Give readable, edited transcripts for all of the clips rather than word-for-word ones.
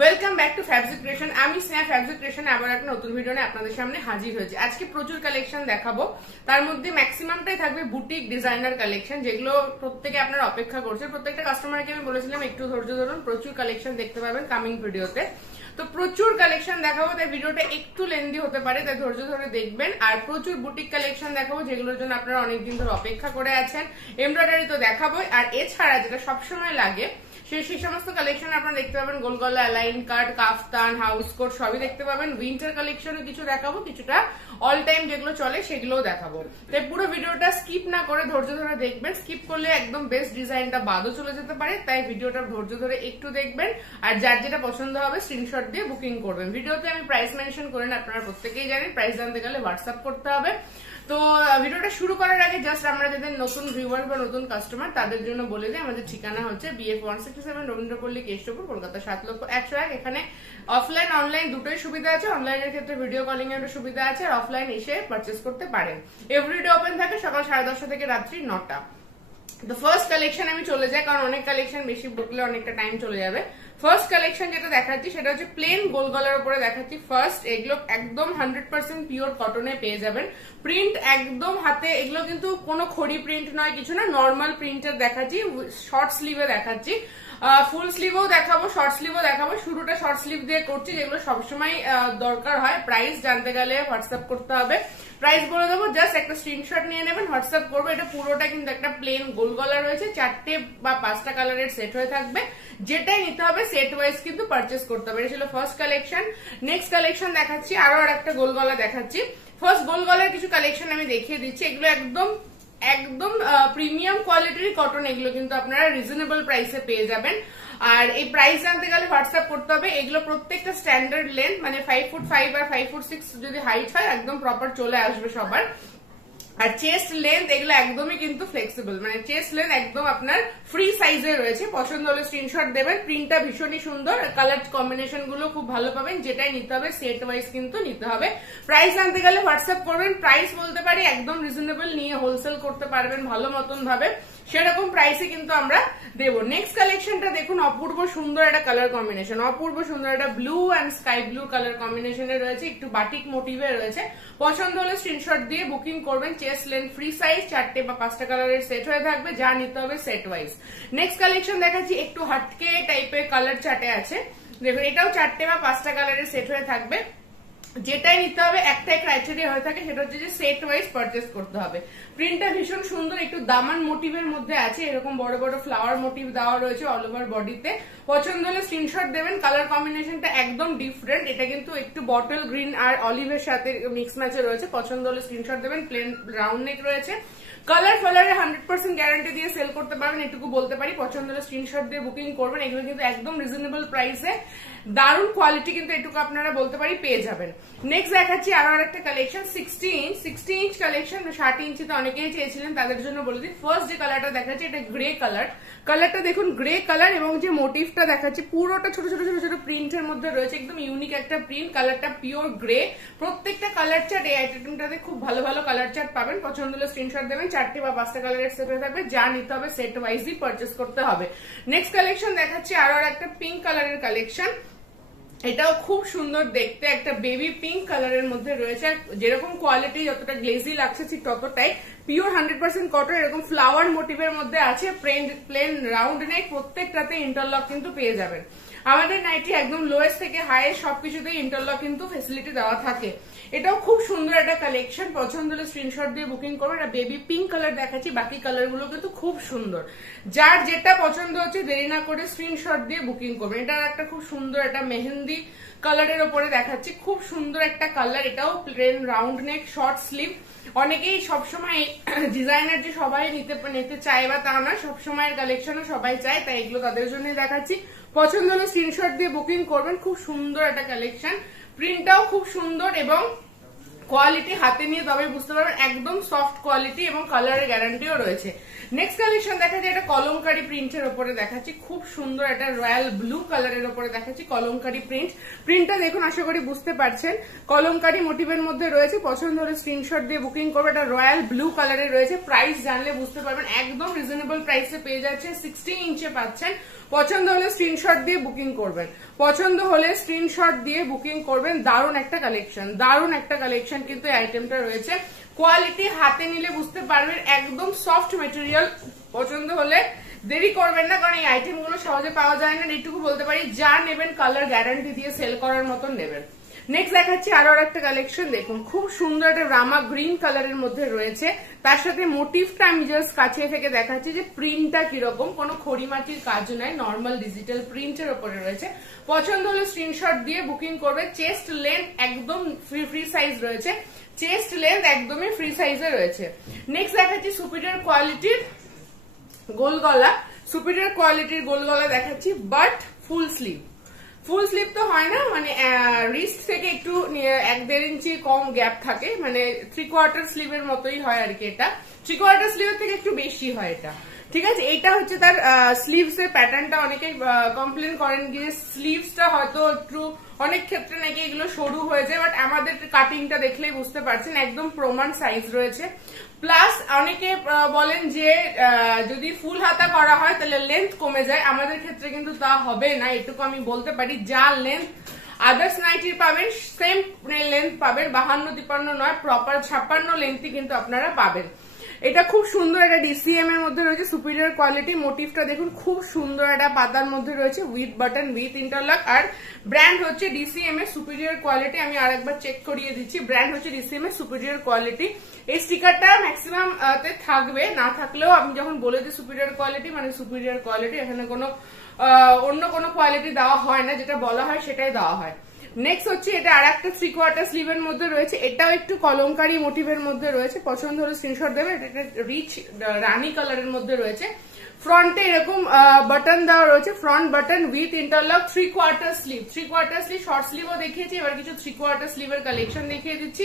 Welcome back to fabric creation. আমি Sneha fabric ক্রিয়েশনে আবার একটা নতুন ভিডিও নিয়ে আপনাদের সামনে হাজির হয়েছি। আজকে প্রচুর কালেকশন দেখাবো, তার মধ্যে ম্যাক্সিমামটাই থাকবে বুটিক ডিজাইনার কালেকশন, যেগুলো প্রত্যেকে আপনারা অপেক্ষা করছেন। প্রত্যেকটা কাস্টমারকে আমি বলেছিলাম একটু ধৈর্য ধরুন, প্রচুর কালেকশন দেখতে পাবেন কামিং ভিডিওতে। তো প্রচুর কালেকশন দেখাবো, তাই ভিডিওটা একটু লেন্দি হতে পারে, তাই ধৈর্য ধরে দেখবেন। আর প্রচুর বুটিক কালেকশন দেখাবো, যেগুলোর জন্য আপনারা অনেকদিন ধরে অপেক্ষা করে আছেন। এমব্রয়ডারি তো দেখাবো, আর এছাড়া যেটা সবসময় লাগে সেই সমস্ত কালেকশন আপনারা দেখতে পাবেন। গোলগলা, অ্যালাইন কাট, কাফতান, হাউস কোট সবই দেখতে পাবেন। উইন্টার কালেকশনও কিছু দেখাবো, কিছুটা অল টাইম যেগুলো চলে সেগুলোও দেখাবো। তাই পুরো ভিডিওটা স্কিপ না করে ধৈর্য ধরে দেখবেন। স্কিপ করলে একদম বেস্ট ডিজাইনটা বাদও চলে যেতে পারে, তাই ভিডিওটা ধৈর্য ধরে একটু দেখবেন। আর যার যেটা পছন্দ হবে স্ক্রিনশট দিয়ে বুকিং করবেন। ভিডিওতে আমি প্রাইস মেনশন করেন, আপনারা প্রত্যেকেই জানেন প্রাইস জানতে গেলে হোয়াটসঅ্যাপ করতে হবে। তো ভিডিওটা শুরু করার আগে জাস্ট আমরা যাদের নতুন ভিউয়ার বা নতুন কাস্টমার তাদের জন্য বলে দিই, আমাদের ঠিকানা হচ্ছে BF 167 রবীন্দ্রপল্লী, কেষ্টপুর, কলকাতা 7,01,001। এখানে অফলাইন অনলাইন দুটোই সুবিধা আছে। অনলাইনের ক্ষেত্রে ভিডিও কলিং এর সুবিধা আছে, আর অফলাইন এসে পারচেস করতে পারেন। এভরিডে ওপেন থাকে সকাল 10:30 থেকে রাত্রি 9টা। তো ফার্স্ট কালেকশন আমি চলে যাই, কারণ অনেক কালেকশন বেশি বকলে অনেকটা টাইম চলে যাবে। ফার্স্ট কালেকশন যেটা দেখাচ্ছি সেটা হচ্ছে প্লেন গোল গলার উপরে দেখাচ্ছি। ফার্স্ট এগুলো একদম 100% পিওর কটনে পেয়ে যাবেন। প্রিন্ট একদম হাতে, এগুলো কিন্তু কোনো খড়ি প্রিন্ট নয়, কিছু না, নর্মাল প্রিন্টের দেখাচ্ছি। শর্ট স্লিভে দেখাচ্ছি, ফুল স্লিভও দেখাবো, শর্ট স্লিভও দেখাবো। শুরুটা শর্ট স্লিভ দিয়ে করছি, যেগুলো সবসময় দরকার হয়। প্রাইস জানতে গেলে হোয়াটসঅ্যাপ করতে হবে। প্রাইস বলে দেবো, জাস্ট একটা স্ক্রিনশট নিয়ে নেবেন, হোয়াটসঅ্যাপ করবো। এটা পুরোটা কিন্তু একটা প্লেন গোল গলা রয়েছে, 4টে বা 5টা কালারের সেট হয়ে থাকবে। যেটাই নিতে হবে সেট ওয়াইজ কিন্তু পারচেস করতে হবে। এটা ছিল ফার্স্ট কালেকশন। নেক্সট কালেকশন দেখাচ্ছি, আরো একটা গোল গলা দেখাচ্ছি। ফার্স্ট গোল গলার কিছু কালেকশন আমি দেখিয়ে দিচ্ছি। এগুলো একদম একদম প্রিমিয়াম কোয়ালিটির কটন, এগুলো কিন্তু আপনারা রিজনেবল প্রাইসে পেয়ে যাবেন। আর এই প্রাইস জানতে গেলে হোয়াটসঅ্যাপ করতে হবে। এগুলো প্রত্যেকটা স্ট্যান্ডার্ড লেন্থ, মানে 5'5" আর 5'6" যদি হাইট হয় একদম প্রপার চলে আসবে সবার। আর চেস্ট লেন্থ এগুলো একদমই কিন্তু ফ্লেক্সিবল, মানে চেস্ট লেন্থ একদম আপনার ফ্রি সাইজে রয়েছে। পছন্দ হলে স্ক্রিনশট দেবেন। প্রিন্টটা ভীষণই সুন্দর, কালার কম্বিনেশন গুলো খুব ভালো পাবেন। যেটাই নিতে হবে সেট ওয়াইজ কিন্তু নিতে হবে। প্রাইস জানতে গেলে হোয়াটসঅ্যাপ করবেন। প্রাইস বলতে পারি একদম রিজনেবল, নিয়ে হোলসেল করতে পারবেন ভালো মতন ভাবে, সেরকম প্রাইসে কিন্তু আমরা দেবো। নেক্সট কালেকশনটা দেখুন, অপূর্ব সুন্দর একটা কালার কম্বিনেশন, অপূর্ব সুন্দর একটা blue and sky blue colour কম্বিনেশনে রয়েছে, একটু বাটিক মোটিভে রয়েছে। পছন্দ হলে স্ক্রিনশট দিয়ে বুকিং করবেন। চেস্ট লেন্থ ফ্রি সাইজ, 4টে বা 5টা কালারের সেট হয়ে থাকবে, যা নিতে হবে সেট ওয়াইজ। নেক্সট কালেকশন দেখাচ্ছি, একটু হাটকে টাইপের কালার চার্টে আছে। দেখুন এটাও 4টে বা 5টা কালারের সেট হয়ে থাকবে। যেটাই নিতে হবে একটাই ক্রাইটেরিয়া হয়ে থাকে, সেটা হচ্ছে যে সেট ওয়াইজ পারচেস করতে হবে। প্রিন্টটা ভীষণ সুন্দর, একটু দামান মোটিভের মধ্যে আছে, এরকম বড় বড় ফ্লাওয়ার মোটিভ দেওয়া রয়েছে অল ওভার বডিতে। পছন্দ হলে স্ক্রিনশট দেবেন। কালার কম্বিনেশনটা একদম ডিফারেন্ট, এটা কিন্তু একটু বটল গ্রিন আর অলিভের সাথে মিক্স ম্যাচে রয়েছে। পছন্দ হলে স্ক্রিনশট দেবেন। প্লেন রাউন্ড নেক রয়েছে। কালার ফালারে 100% গ্যারান্টি দিয়ে সেল করতে পারবেন, এটুকু বলতে পারি। পছন্দ হলে স্ক্রিনশট দিয়ে বুকিং করবেন। এগুলো কিন্তু একদম রিজনেবল প্রাইসে, দারুণ কোয়ালিটি কিন্তু এটুকু আপনারা বলতে পারি পেয়ে যাবেন। নেক্সট দেখাচ্ছি আরো একটা কালেকশন, 60 ইঞ্চ কালেকশন। 60 ইঞ্চিতে অনেকেই চেয়েছিলেন, তাদের জন্য বলে দিই। ফার্স্ট যে কালারটা দেখাচ্ছি এটা গ্রে কালার। কালারটা দেখুন গ্রে কালার, এবং যে মোটিভটা দেখাচ্ছি পুরোটা ছোট ছোট ছোট ছোট প্রিন্টের মধ্যে রয়েছে, একদম ইউনিক একটা প্রিন্ট। কালারটা পিওর গ্রে। প্রত্যেকটা কালার চার্ট এই আইটেমটাতে খুব ভালো ভালো কালার চার্ট পাবেন। পছন্দ হলে স্ক্রিনশট দেবেন। 4টে বা 5টা কালারের সেট হয়ে থাকবে, যা নিতে হবে সেট ওয়াইজই পারচেস করতে হবে। নেক্সট কালেকশন দেখাচ্ছি আরো একটা পিঙ্ক কালারের কালেকশন। এটাও খুব সুন্দর দেখতে, একটা বেবি পিঙ্ক কালারের মধ্যে রয়েছে। যেরকম কোয়ালিটি, যতটা গ্লেজি লাগছে ঠিক ততটাই পিওর 100% কটন। এরকম ফ্লাওয়ার মোটিভের মধ্যে আছে, প্লেন রাউন্ড নেক, প্রত্যেকটাতে ইন্টারলক কিন্তু পেয়ে যাবেন। আমাদের নাইটি একদম লোয়েস্ট থেকে হাইয়েস্ট সবকিছুতেই ইন্টারলক কিন্তু ফেসিলিটি দেওয়া থাকে। এটাও খুব সুন্দর একটা কালেকশন। পছন্দ হলে স্ক্রিনশট দিয়ে বুকিং করবেন। এটা বেবি পিঙ্ক কালার দেখাচ্ছি, বাকি কালার গুলো কিন্তু খুব সুন্দর। যার যেটা পছন্দ হচ্ছে দেরি না করে স্ক্রিনশট দিয়ে বুকিং করবেন। এটা একটা খুব সুন্দর একটা মেহেন্দি কালারের ওপরে দেখাচ্ছি, খুব সুন্দর একটা কালার। এটাও plain round neck, short sleeve. অনেকেই সবসময় ডিজাইনার যে সবাই নিতে চায় বা তা না, সবসময়ের কালেকশনও সবাই চায়, তাই এগুলো তাদের জন্যই দেখাচ্ছি। পছন্দ হলে স্ক্রিনশট দিয়ে বুকিং করবেন। খুব সুন্দর একটা কালেকশন, প্রিন্টটাও খুব সুন্দর, এবং কোয়ালিটি হাতে নিয়ে তবে বুঝতে পারবেন একদম সফট কোয়ালিটি, এবং কালারের গ্যারান্টিও রয়েছে। নেক্সট কালেকশন দেখা যায়, এটা কলমকারি প্রিন্টের উপরে দেখাচ্ছি, খুব সুন্দর একটা রয়্যাল ব্লু কালারের উপরে দেখাচ্ছি কলমকারি প্রিন্ট। প্রিন্টটা দেখুন, আশা করি বুঝতে পারছেন, কলমকারি মোটিভের মধ্যে রয়েছে। পছন্দ হলে স্ক্রিনশট দিয়ে বুকিং করবে। এটা রয়্যাল ব্লু কালারের রয়েছে। প্রাইস জানলে বুঝতে পারবেন একদম রিজনেবল প্রাইসে পেয়ে যাচ্ছে। 60 ইঞ্চে পাচ্ছেন। পছন্দ হলে স্ক্রিনশট দিয়ে বুকিং করবেন, পছন্দ হলে স্ক্রিনশট দিয়ে বুকিং করবেন। দারুণ একটা কালেকশন, দারুণ একটা কালেকশন কিন্তু এই আইটেমটা রয়েছে। কোয়ালিটি হাতে নিলে বুঝতে পারবেন, একদম সফট মেটেরিয়াল। পছন্দ হলে দেরি করবেন না, কারণ এই আইটেম গুলো সহজে পাওয়া যায় না। এইটুকু বলতে পারি, যা নেবেন কালার গ্যারান্টি দিয়ে সেল করার মতন নেবেন। নেক্সট দেখাচ্ছি আরো একটা কালেকশন। দেখুন খুব সুন্দর একটা রামা গ্রিন কালারের মধ্যে রয়েছে, তার সাথে মোটিভটা আমি জাস্ট কাছে থেকে দেখাচ্ছি যে প্রিন্টটা কিরকম, কোনো খড়িমাটির কাজ নয়, নর্মাল ডিজিটাল প্রিন্টের উপরে রয়েছে। পছন্দ হলে স্ক্রিনশট দিয়ে বুকিং করবে। চেস্ট লেন্থ একদম ফ্রি সাইজ রয়েছে, চেস্ট লেন্থ একদমই ফ্রি সাইজে রয়েছে। নেক্সট দেখাচ্ছি সুপিরিয়র কোয়ালিটির গোল গলা, সুপিরিয়র কোয়ালিটির গোল গলা দেখাচ্ছি, but full sleeve. Full sleeve তো হয় না, মানে রিস্ট থেকে একটু 1-1.5 ইঞ্চি কম গ্যাপ থাকে, মানে 3/4 স্লিভের মতোই হয় আর কি। এটা 3/4 স্লিভের থেকে একটু বেশি হয় এটা, ঠিক আছে। এটা হচ্ছে তার স্লিভস এর প্যাটার্নটা। অনেকেই কমপ্লেন করেন যে স্লিভসটা হয়তো একটু অনেক ক্ষেত্রে নাকি এগুলো সরু হয়ে যায়, বাট আমাদের কাটিংটা দেখলেই বুঝতে পারছেন একদম প্রমাণ সাইজ রয়েছে। প্লাস অনেকে বলেন যে যদি ফুল হাতা করা হয় তাহলে লেন্থ কমে যায়, আমাদের ক্ষেত্রে কিন্তু তা হবে না, এটুকু আমি বলতে পারি। যা লেন্থ আদার্স নাইটির পাবেন সেম লেন্থ পাবেন, 52-53 নয়, প্রপার 56 লেন্থই কিন্তু আপনারা পাবেন। এটা খুব সুন্দর, এটা ডিসিএম এর মধ্যে রয়েছে, সুপিরিয়র কোয়ালিটি। মোটিভটা দেখুন খুব সুন্দর, একটা পাতার মধ্যে রয়েছে, উইথ বাটন উইথ ইন্টারলক। আর ব্র্যান্ড হচ্ছে ডিসিএম এর সুপিরিয়র কোয়ালিটি। আমি আরেকবার চেক করিয়ে দিচ্ছি, ব্র্যান্ড হচ্ছে ডিসিএম এর সুপিরিয়র কোয়ালিটি। এই স্টিকারটা ম্যাক্সিমাম তে থাকবে, না থাকলেও আমি যখন বলে দিই সুপিরিয়র কোয়ালিটি মানে সুপিরিয়র কোয়ালিটি, এখানে কোনো অন্য কোনো কোয়ালিটি দেওয়া হয় না, যেটা বলা হয় সেটাই দেওয়া হয়। নেক্সট হচ্ছে এটা আর একটা 3/4 স্লিভের মধ্যে রয়েছে, এটাও একটু কলমকারী মোটিভের মধ্যে রয়েছে। পছন্দ হলে স্ক্রিনশট দেবে। এটা রিচ রানী কালারের মধ্যে রয়েছে। ফ্রন্টে এরকম বাটন দেওয়া রয়েছে, front button with interlock. 3/4 sleeve, 3/4 sleeve, short স্লিভও দেখিয়েছি, এবার কিছু 3/4 স্লিভের কালেকশন দেখিয়ে দিচ্ছি।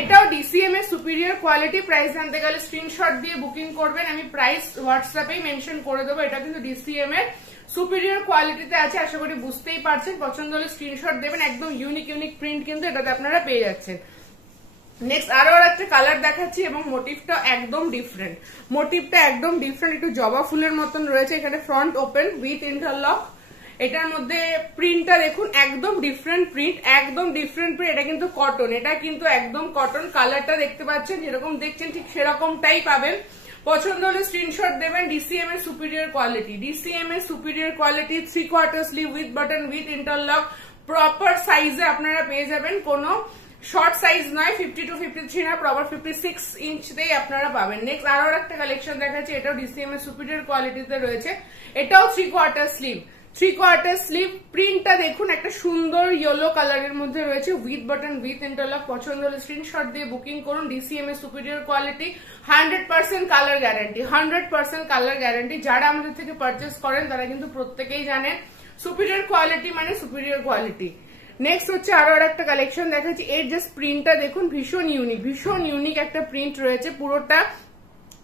এটাও ডিসিএম এর সুপিরিয়র কোয়ালিটি। প্রাইস জানতে গেলে স্ক্রিনশট দিয়ে বুকিং করবেন, আমি প্রাইস হোয়াটসঅ্যাপেই মেনশন করে দেবো। এটা কিন্তু ডিসিএম এর সুপিরিয়র কোয়ালিটিতে আছে, আশা করি বুঝতেই পারছেন। পছন্দ হলে স্ক্রিনশট দেবেন, একদম ইউনিক প্রিন্ট কিন্তু এটাতে আপনারা পেয়ে যাচ্ছেন। নেক্সট আরো একটা কালার দেখাচ্ছি, এবং মোটিভটা একদম ডিফারেন্ট, মোটিভটা একদম ডিফারেন্ট, একটু জবা ফুলের মতন রয়েছে। এখানে ফ্রন্ট ওপেন উইথ ইন্টারলক। এটার মধ্যে প্রিন্টটা দেখুন একদম ডিফারেন্ট প্রিন্ট, একদম ডিফারেন্ট প্রিন্ট। এটা কিন্তু কটন, এটা কিন্তু একদম কটন। কালারটা দেখতে পাচ্ছেন, যেরকম দেখছেন ঠিক সেরকমটাই পাবেন। পছন্দ হলে স্ক্রিনশট দেবেন। ডিসিএম এর সুপিরিয়র কোয়ালিটি, ডিসিএম এর superior quality, 3/4 sleeve with button with interlock, proper সাইজে আপনারা পেয়ে যাবেন, কোনো শর্ট সাইজ নয়, 52 to 53 না, প্রপার 56 ইঞ্চতেই আপনারা পাবেন। নেক্সট আরো একটা কালেকশন দেখাচ্ছি, এটাও ডিসিএম এর সুপিরিয়র কোয়ালিটিতে রয়েছে। এটাও 3/4 স্লিভ, 3/4 স্লিভ। প্রিন্টটা দেখুন একটা সুন্দর ইয়েলো কালারের মধ্যে রয়েছে, উইথ বাটন উইথ ইন্টারলক। পছন্দ হলে স্ক্রিনশট দিয়ে বুকিং করুন। ডিসিএম এর superior quality, 100% colour guarantee, 100% colour guarantee. যারা আমাদের থেকে পারচেস করেন তারা কিন্তু প্রত্যেকেই জানেন সুপিরিয়র কোয়ালিটি মানে সুপিরিয়র কোয়ালিটি। নেক্সট হচ্ছে আরো একটা কালেকশন দেখাচ্ছি। এর জাস্ট প্রিন্টটা দেখুন, ভীষণ ইউনিক, ভীষণ ইউনিক একটা প্রিন্ট রয়েছে। পুরোটা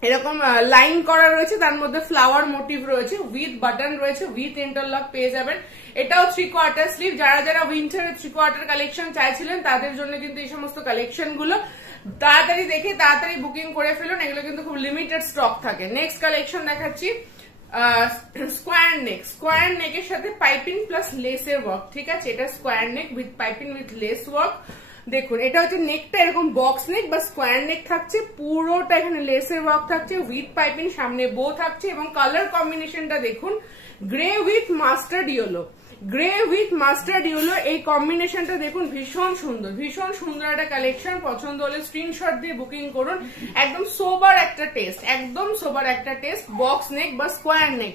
এরকম লাইন করা রয়েছে, তার মধ্যে ফ্লাওয়ার মোটিভ রয়েছে, উইথ বাটন রয়েছে, উইথ ইন্টারলক পেয়ে যাবেন। এটাও 3/4 স্লিভ। যারা যারা উইন্টারের 3/4 কালেকশন চাইছিলেন তাদের জন্য কিন্তু এই সমস্ত কালেকশন গুলো তাড়াতাড়ি দেখে তাড়াতাড়ি বুকিং করে ফেলুন, এগুলো কিন্তু খুব লিমিটেড স্টক থাকে। নেক্সট কালেকশন দেখাচ্ছি স্কোয়ার নেক, স্কোয়ার নেকের সাথে পাইপিং প্লাস লেসের ওয়ার্ক, ঠিক আছে। এটা square neck with piping with less work. দেখুন এটা হচ্ছে নেকটা এরকম বক্স নেক বা স্কোয়ার নেক থাকছে, পুরোটা এখানে লেসের ওয়ার্ক থাকছে, উইথ পাইপিং, সামনে বো থাকছে, এবং কালার কম্বিনেশনটা দেখুন grey with mustard yellow, grey with mustard yellow. এই কম্বিনেশনটা দেখুন ভীষণ সুন্দর, ভীষণ সুন্দর একটা কালেকশন। পছন্দ হলে স্ক্রিনশট দিয়ে বুকিং করুন। একদম সোবার একটা টেস্ট, একদম সোবার একটা টেস্ট, বক্স নেক বা স্কোয়ার নেক।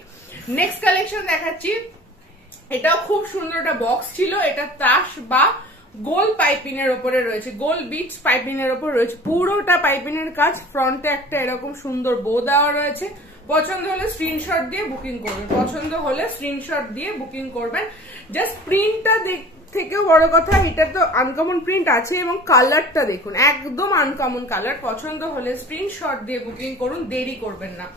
নেক্সট কালেকশন দেখাচ্ছি, এটাও খুব সুন্দর একটা বক্স ছিল, এটা তাস বা গোল পাইপিং এর উপরে রয়েছে, গোল বিটস পাইপিং এর উপর রয়েছে, পুরোটা পাইপিং এর কাজ। ফ্রন্টে একটা এরকম সুন্দর বো দেওয়া রয়েছে। পছন্দ হলে স্ক্রিনশট দিয়ে বুকিং করবেন, পছন্দ হলে স্ক্রিনশট দিয়ে বুকিং করবেন। জাস্ট প্রিন্টটা থেকেও বড় কথা, এটা তো আনকমন প্রিন্ট আছে, এবং কালারটা দেখুন একদম আনকমন কালার। পছন্দ হলে স্ক্রিনশট দিয়ে বুকিং করুন, দেরি করবেন না।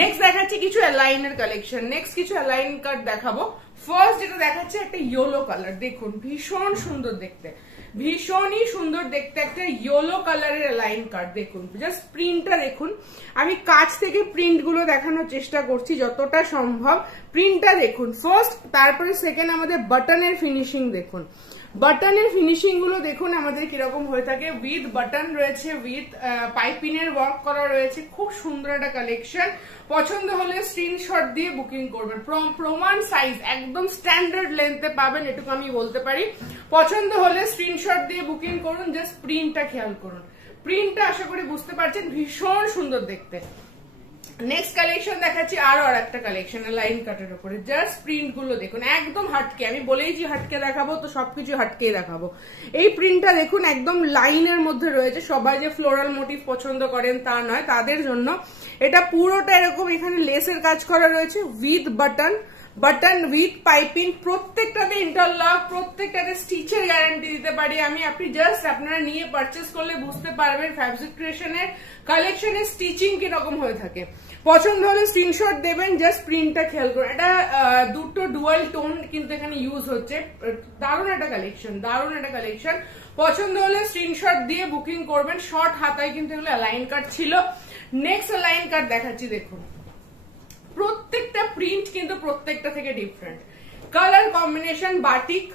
নেক্সট দেখাচ্ছি কিছু অ্যালাইনের কালেকশন, নেক্সট কিছু অ্যালাইন কার্ড দেখাবো। ফার্স্ট যেটা দেখাচ্ছে একটা ইয়েলো কালার, দেখুন ভীষণ সুন্দর দেখতে, ভীষণই সুন্দর দেখতে একটা ইয়েলো কালারের লাইন কার্ড। দেখুন জাস্ট প্রিন্টটা দেখুন, আমি কাছ থেকে প্রিন্ট গুলো দেখানোর চেষ্টা করছি যতটা সম্ভব। প্রিন্টটা দেখুন ফার্স্ট, তারপরে সেকেন্ড আমাদের বাটনের ফিনিশিং দেখুন। বাটনের ফিনিশিং গুলো দেখুন আমাদের কিরকম হয়ে থাকে, উইথ বাটন রয়েছে, উইথ পাইপিনের ওয়ার্ক করা রয়েছে, খুব সুন্দর একটা কালেকশন। পছন্দ হলে স্ক্রিনশট দিয়ে বুকিং করবেন। প্রমাণ সাইজ একদম স্ট্যান্ডার্ড লেন্থে পাবেন, এটুকু আমি বলতে পারি। পছন্দ হলে স্ক্রিনশট দিয়ে বুকিং করুন। জাস্ট প্রিন্টটা খেয়াল করুন, প্রিন্টটা আশা করি বুঝতে পারছেন, ভীষণ সুন্দর দেখতে। নেক্সট কালেকশন দেখাচ্ছি আরো আর একটা কালেকশন লাইন কাটের উপরে। জাস্ট প্রিন্ট গুলো দেখুন একদম হাটকে, আমি বলেইছি হাটকে দেখাবো তো সবকিছু হাটকেই দেখাবো। এই প্রিন্টটা দেখুন একদম লাইনের মধ্যে রয়েছে। সবাই যে ফ্লোরাল মোটিভ পছন্দ করেন তা নয়, তাদের জন্য এটা পুরোটা এরকম এখানে লেসের কাজ করা রয়েছে, with button, button with piping, প্রত্যেকটাতে ইন্টারলক, প্রত্যেকটাতে স্টিচের গ্যারান্টি দিতে পারি আমি। আপনি জাস্ট আপনারা নিয়ে পারচেস করলে বুঝতে পারবেন ফ্যাব্রিক ক্রিয়েশনের কালেকশনের স্টিচিং কিরকম হয়ে থাকে। পছন্দ হলে স্ক্রিনশট দেবেন। জাস্ট প্রিন্টটা খেয়াল করুন, এটা দুটো ডুয়াল টোন কিন্তু এখানে ইউজ হচ্ছে। দারুণ একটা কালেকশন, দারুণ একটা কালেকশন। পছন্দ হলে স্ক্রিনশট দিয়ে বুকিং করবেন। শর্ট হাতায় কিন্তু এগুলো লাইন কাট ছিল। নেক্সট লাইন কাট দেখাচ্ছি দেখুন, প্রত্যেকটা প্রিন্ট কিন্তু প্রত্যেকটা থেকে ডিফারেন্ট। কালার কম্বিনেশন বাটিক,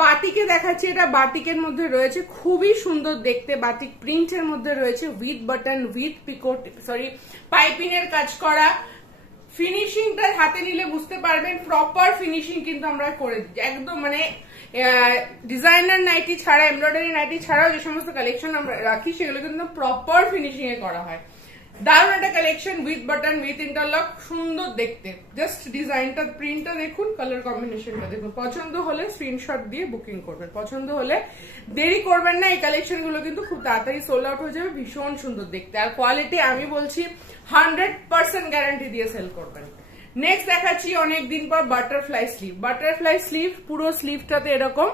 বাটিকে দেখাচ্ছি, এটা বাটিকের মধ্যে রয়েছে, খুবই সুন্দর দেখতে। বাটিক প্রিন্টের মধ্যে রয়েছে, with button, with picot, sorry piping এর কাজ করা। ফিনিশিংটা হাতে নিলে বুঝতে পারবেন প্রপার ফিনিশিং কিন্তু আমরা করে দিই একদম, মানে ডিজাইনার নাইটি ছাড়া, এমব্রয়ডারি নাইটি ছাড়াও যে সমস্ত কালেকশন আমরা রাখি সেগুলো কিন্তু প্রপার ফিনিশিং এ করা হয়। দারুণ একটা collection, with button, with interlock, সুন্দর দেখতে। জাস্ট ডিজাইনটা, প্রিন্টটা দেখুন, কালার কম্বিনেশনটা দেখুন। পছন্দ হলে স্ক্রিনশট দিয়ে বুকিং করবেন। পছন্দ হলে দেরি করবেন না, এই কালেকশন গুলো কিন্তু খুব তাড়াতাড়ি সোল্ড আউট হয়ে যাবে। ভীষণ সুন্দর দেখতে, আর কোয়ালিটি আমি বলছি 100% গ্যারান্টি দিয়ে সেল করবেন। নেক্সট দেখাচ্ছি অনেকদিন পর বাটারফ্লাই স্লিভ। বাটারফ্লাই স্লিভ, পুরো স্লিভটাতে এরকম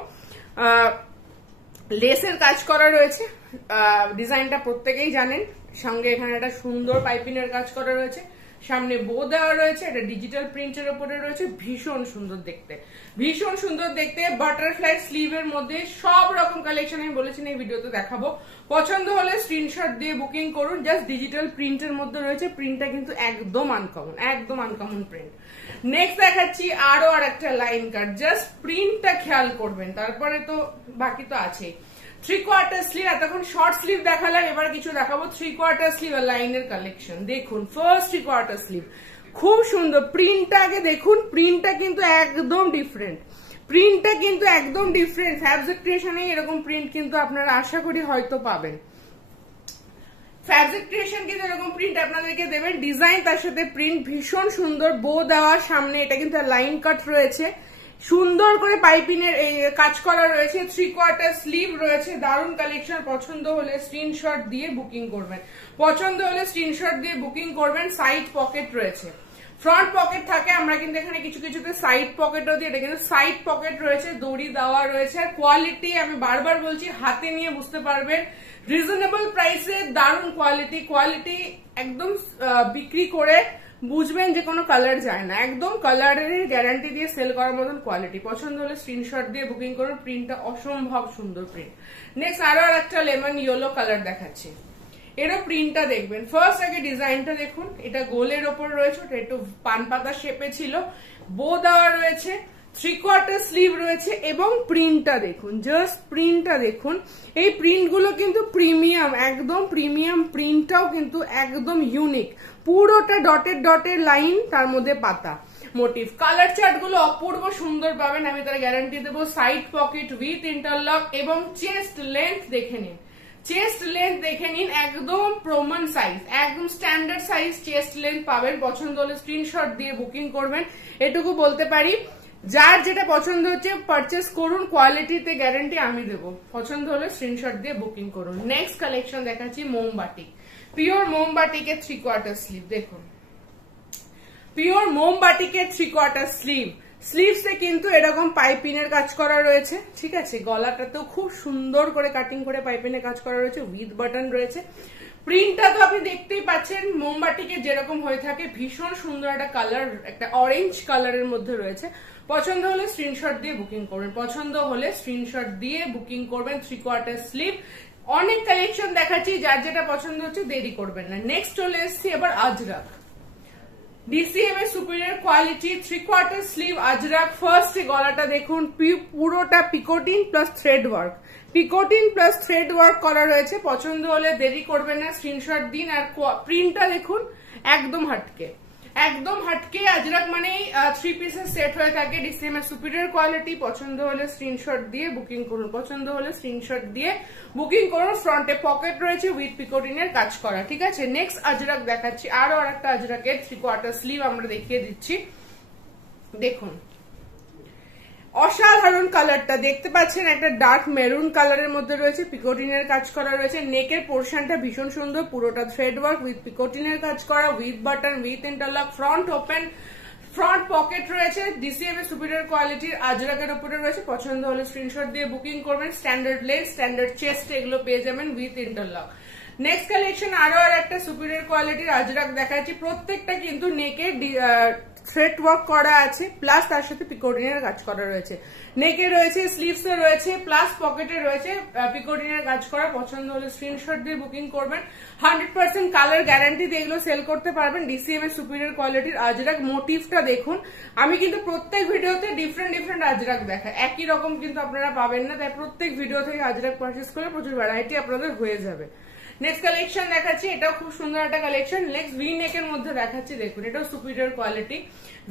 লেসের কাজ করা রয়েছে। ডিজাইনটা প্রত্যেকেই জানেন। সঙ্গে এখানে একটা সুন্দর পাইপিং এর কাজ করা রয়েছে, সামনে বো দেওয়া রয়েছে, এটা ডিজিটাল প্রিন্টের উপরে রয়েছে। ভীষণ সুন্দর দেখতে, ভীষণ সুন্দর দেখতে। বাটারফ্লাই স্লিভের মধ্যে সব রকম কালেকশন আমি বলেছি এই ভিডিওতে দেখাবো। পছন্দ হলে স্ক্রিনশট দিয়ে বুকিং করুন। জাস্ট ডিজিটাল প্রিন্টের মধ্যে রয়েছে, প্রিন্টটা কিন্তু একদম আনকমন, একদম আনকমন প্রিন্ট। নেক্সট দেখাচ্ছি আরো আর একটা লাইন কাট। জাস্ট প্রিন্টটা খেয়াল করবেন, তারপরে তো বাকি তো আছেই। 3/4 স্লিভ, এতক্ষণ শর্ট স্লিভ দেখালাম, এবার কিছু দেখাবো 3/4 স্লিভ লাইনের কালেকশন। দেখুন ফার্স্ট 3/4 স্লিভ, খুব সুন্দর। প্রিন্টটা আগে দেখুন, প্রিন্টটা কিন্তু একদম ডিফারেন্ট, প্রিন্টটা কিন্তু একদম ডিফারেন্ট। ফ্যাব্রিক ক্রিয়েশনে এরকম প্রিন্ট কিন্তু আপনারা আশা করি হয়তো পাবেন। ফ্যাব্রিক ক্রিয়েশন কিন্তু এরকম প্রিন্ট আপনাদেরকে দেবেন, ডিজাইন তার সাথে প্রিন্ট ভীষণ সুন্দর। বো দেওয়ার সামনে এটা কিন্তু লাইন কাট রয়েছে, সুন্দর করে পাইপিং এর কাজ করা রয়েছে। 3/4 স্লিভ রয়েছে, দারুণ কালেকশন। পছন্দ হলে স্ক্রিনশট দিয়ে বুকিং করবেন। পছন্দ হলে স্ক্রিনশট দিয়ে বুকিং করবেন। সাইড পকেট রয়েছে, ফ্রন্ট পকেট থাকে, আমরা কিন্তু এখানে কিছু কিছুতে সাইড পকেটও দিই, এটা কিন্তু সাইড পকেট রয়েছে, দড়ি দেওয়া রয়েছে। আর কোয়ালিটি আমি বারবার বলছি, হাতে নিয়ে বুঝতে পারবেন। রিজনেবল প্রাইসে দারুণ কোয়ালিটি, কোয়ালিটি একদম বিক্রি করে বুঝবেন যে কোনো কালার যায় না, একদম কালারের গ্যারান্টি দিয়ে সেল করার মতন কোয়ালিটি। পছন্দ হলে স্ক্রিনশট দিয়ে বুকিং করুন। প্রিন্টটা অসম্ভব সুন্দর প্রিন্ট। নেক্সট আরো আর একটা লেমন ইয়েলো কালার দেখাচ্ছি, এরও প্রিন্টটা দেখবেন। ফার্স্ট আগে ডিজাইনটা দেখুন, এটা গোলের ওপর রয়েছে, ওটা একটু পান পাতা শেপে ছিল, বো দেওয়া রয়েছে, 3/4 স্লিভ রয়েছে এবং প্রিন্টটা দেখুন, জাস্ট প্রিন্টটা দেখুন। এই প্রিন্টগুলো কিন্তু প্রিমিয়াম, একদম প্রিমিয়াম। প্রিন্টটাও কিন্তু একদম ইউনিক, পুরোটা ডটেড ডটেড লাইন, তার মধ্যে পাতা মোটিভ। কালার চার্ট গুলো অপূর্ব সুন্দর পাবেন, আমি তার গ্যারান্টি দেবো। সাইড পকেট উইথ ইন্টারলক এবং চেস্ট লেন্থ দেখে নিন, চেস্ট লেন্থ দেখে নিন, একদম প্রমাণ সাইজ, একদম স্ট্যান্ডার্ড সাইজ চেস্ট লেন্থ পাবেন। পছন্দ হলে স্ক্রিনশট দিয়ে বুকিং করবেন। এটুকু বলতে পারি, যার যেটা পছন্দ হচ্ছে পারচেস করুন, কোয়ালিটিতে গ্যারান্টি আমি দেবো। পছন্দ হলে স্ক্রিনশট দিয়ে বুকিং করুন। নেক্সট কালেকশন দেখাচ্ছি মোমবাটিক, পিওর মোমবাটিকের 3/4 স্লিভ। দেখুন পিওর মোমবাটিকের 3/4 স্লিভ। স্লিভসে কিন্তু এরকম পাইপিং এর কাজ করা রয়েছে, ঠিক আছে। গলাটাতেও খুব সুন্দর করে কাটিং করে পাইপিং এর কাজ করা রয়েছে, উইথ বাটন রয়েছে। প্রিন্টটা তো আপনি দেখতেই পাচ্ছেন মোমবাটিকে যেরকম হয়ে থাকে, ভীষণ সুন্দর একটা কালার, একটা অরেঞ্জ কালারের মধ্যে রয়েছে। পছন্দ হলে স্ক্রিনশট দিয়ে বুকিং করবেন। পছন্দ হলে স্ক্রিনশট দিয়ে বুকিং করবেন। 3/4 স্লিভ। অনেক কালেকশন দেখাচ্ছি, যার যেটা পছন্দ হচ্ছে দেরি করবেন না। নেক্সট চলে এসছি এবার আজরাক। ডিসিএম এর superior quality 3/4 sleeve Ajrak. First গলাটা দেখুন পুরোটা picoting plus thread work, picoting plus thread work করা রয়েছে। পছন্দ হলে দেরি করবেন না, স্ক্রিনশট দিন। আর প্রিন্টটা দেখুন একদম হাটকে, একদম হাটকে। আজরাক মানেই 3 পিসের সেট হয়ে থাকে। ডিসিএম এর সুপিরিয়র কোয়ালিটি। পছন্দ হলে স্ক্রিনশট দিয়ে বুকিং করুন, পছন্দ হলে স্ক্রিনশট দিয়ে বুকিং করুন। ফ্রন্টে পকেট রয়েছে উইথ পিকোটিনের কাজ করা, ঠিক আছে। নেক্সট আজরাক দেখাচ্ছি, আরো আরেকটা আজরাকের 3/4 স্লিভ আমরা দেখিয়ে দিচ্ছি। দেখুন অসাধারণ কালারটা দেখতে পাচ্ছেন, একটা ডার্ক মেরুন কালারের মধ্যে রয়েছে, পিকোটিনের কাজ করা রয়েছে। নেকের পোর্শনটা ভীষণ সুন্দর, পুরোটা থ্রেড ওয়ার্ক উইথ পিকোটিনের কাজ করা, with button, with interlock, front open, front pocket রয়েছে। ডিসিএম এর সুপিরিয়র কোয়ালিটির আজরাকের উপরে রয়েছে। পছন্দ হলে স্ক্রিনশট দিয়ে বুকিং করবেন। স্ট্যান্ডার্ড লেন্থ, স্ট্যান্ডার্ড চেস্ট এগুলো পেয়ে যাবেন উইথ ইন্টারলক। নেক্সট কালেকশন আরো আর একটা সুপিরিয়র কোয়ালিটির আজরাক দেখাচ্ছি। প্রত্যেকটা কিন্তু নেকে থ্রেড ওয়ার্ক করা আছে, প্লাস তার সাথে পিকোটিনের কাজ করা রয়েছে। নেকে রয়েছে, স্লিভস এ রয়েছে, প্লাস পকেটে রয়েছে পিকোটিনের কাজ করা। পছন্দ হলে স্ক্রিনশট দিয়ে বুকিং করবেন। 100% কালার গ্যারান্টি দিয়ে এগুলো সেল করতে পারবেন। ডিসিএম এর সুপিরিয়র কোয়ালিটির আজরাক। মোটিভটা দেখুন, আমি কিন্তু প্রত্যেক ভিডিওতে ডিফারেন্ট ডিফারেন্ট আজরাক দেখাই, একই রকম কিন্তু আপনারা পাবেন না। তাই প্রত্যেক ভিডিও থেকে আজরাক পারচেস করলে প্রচুর ভ্যারাইটি আপনাদের হয়ে যাবে। নেক্সট কালেকশন দেখাচ্ছি, এটাও খুব সুন্দর একটা কালেকশন। নেক্সট ভি নেকের মধ্যে দেখাচ্ছি, দেখুন এটাও সুপিরিয়র কোয়ালিটি।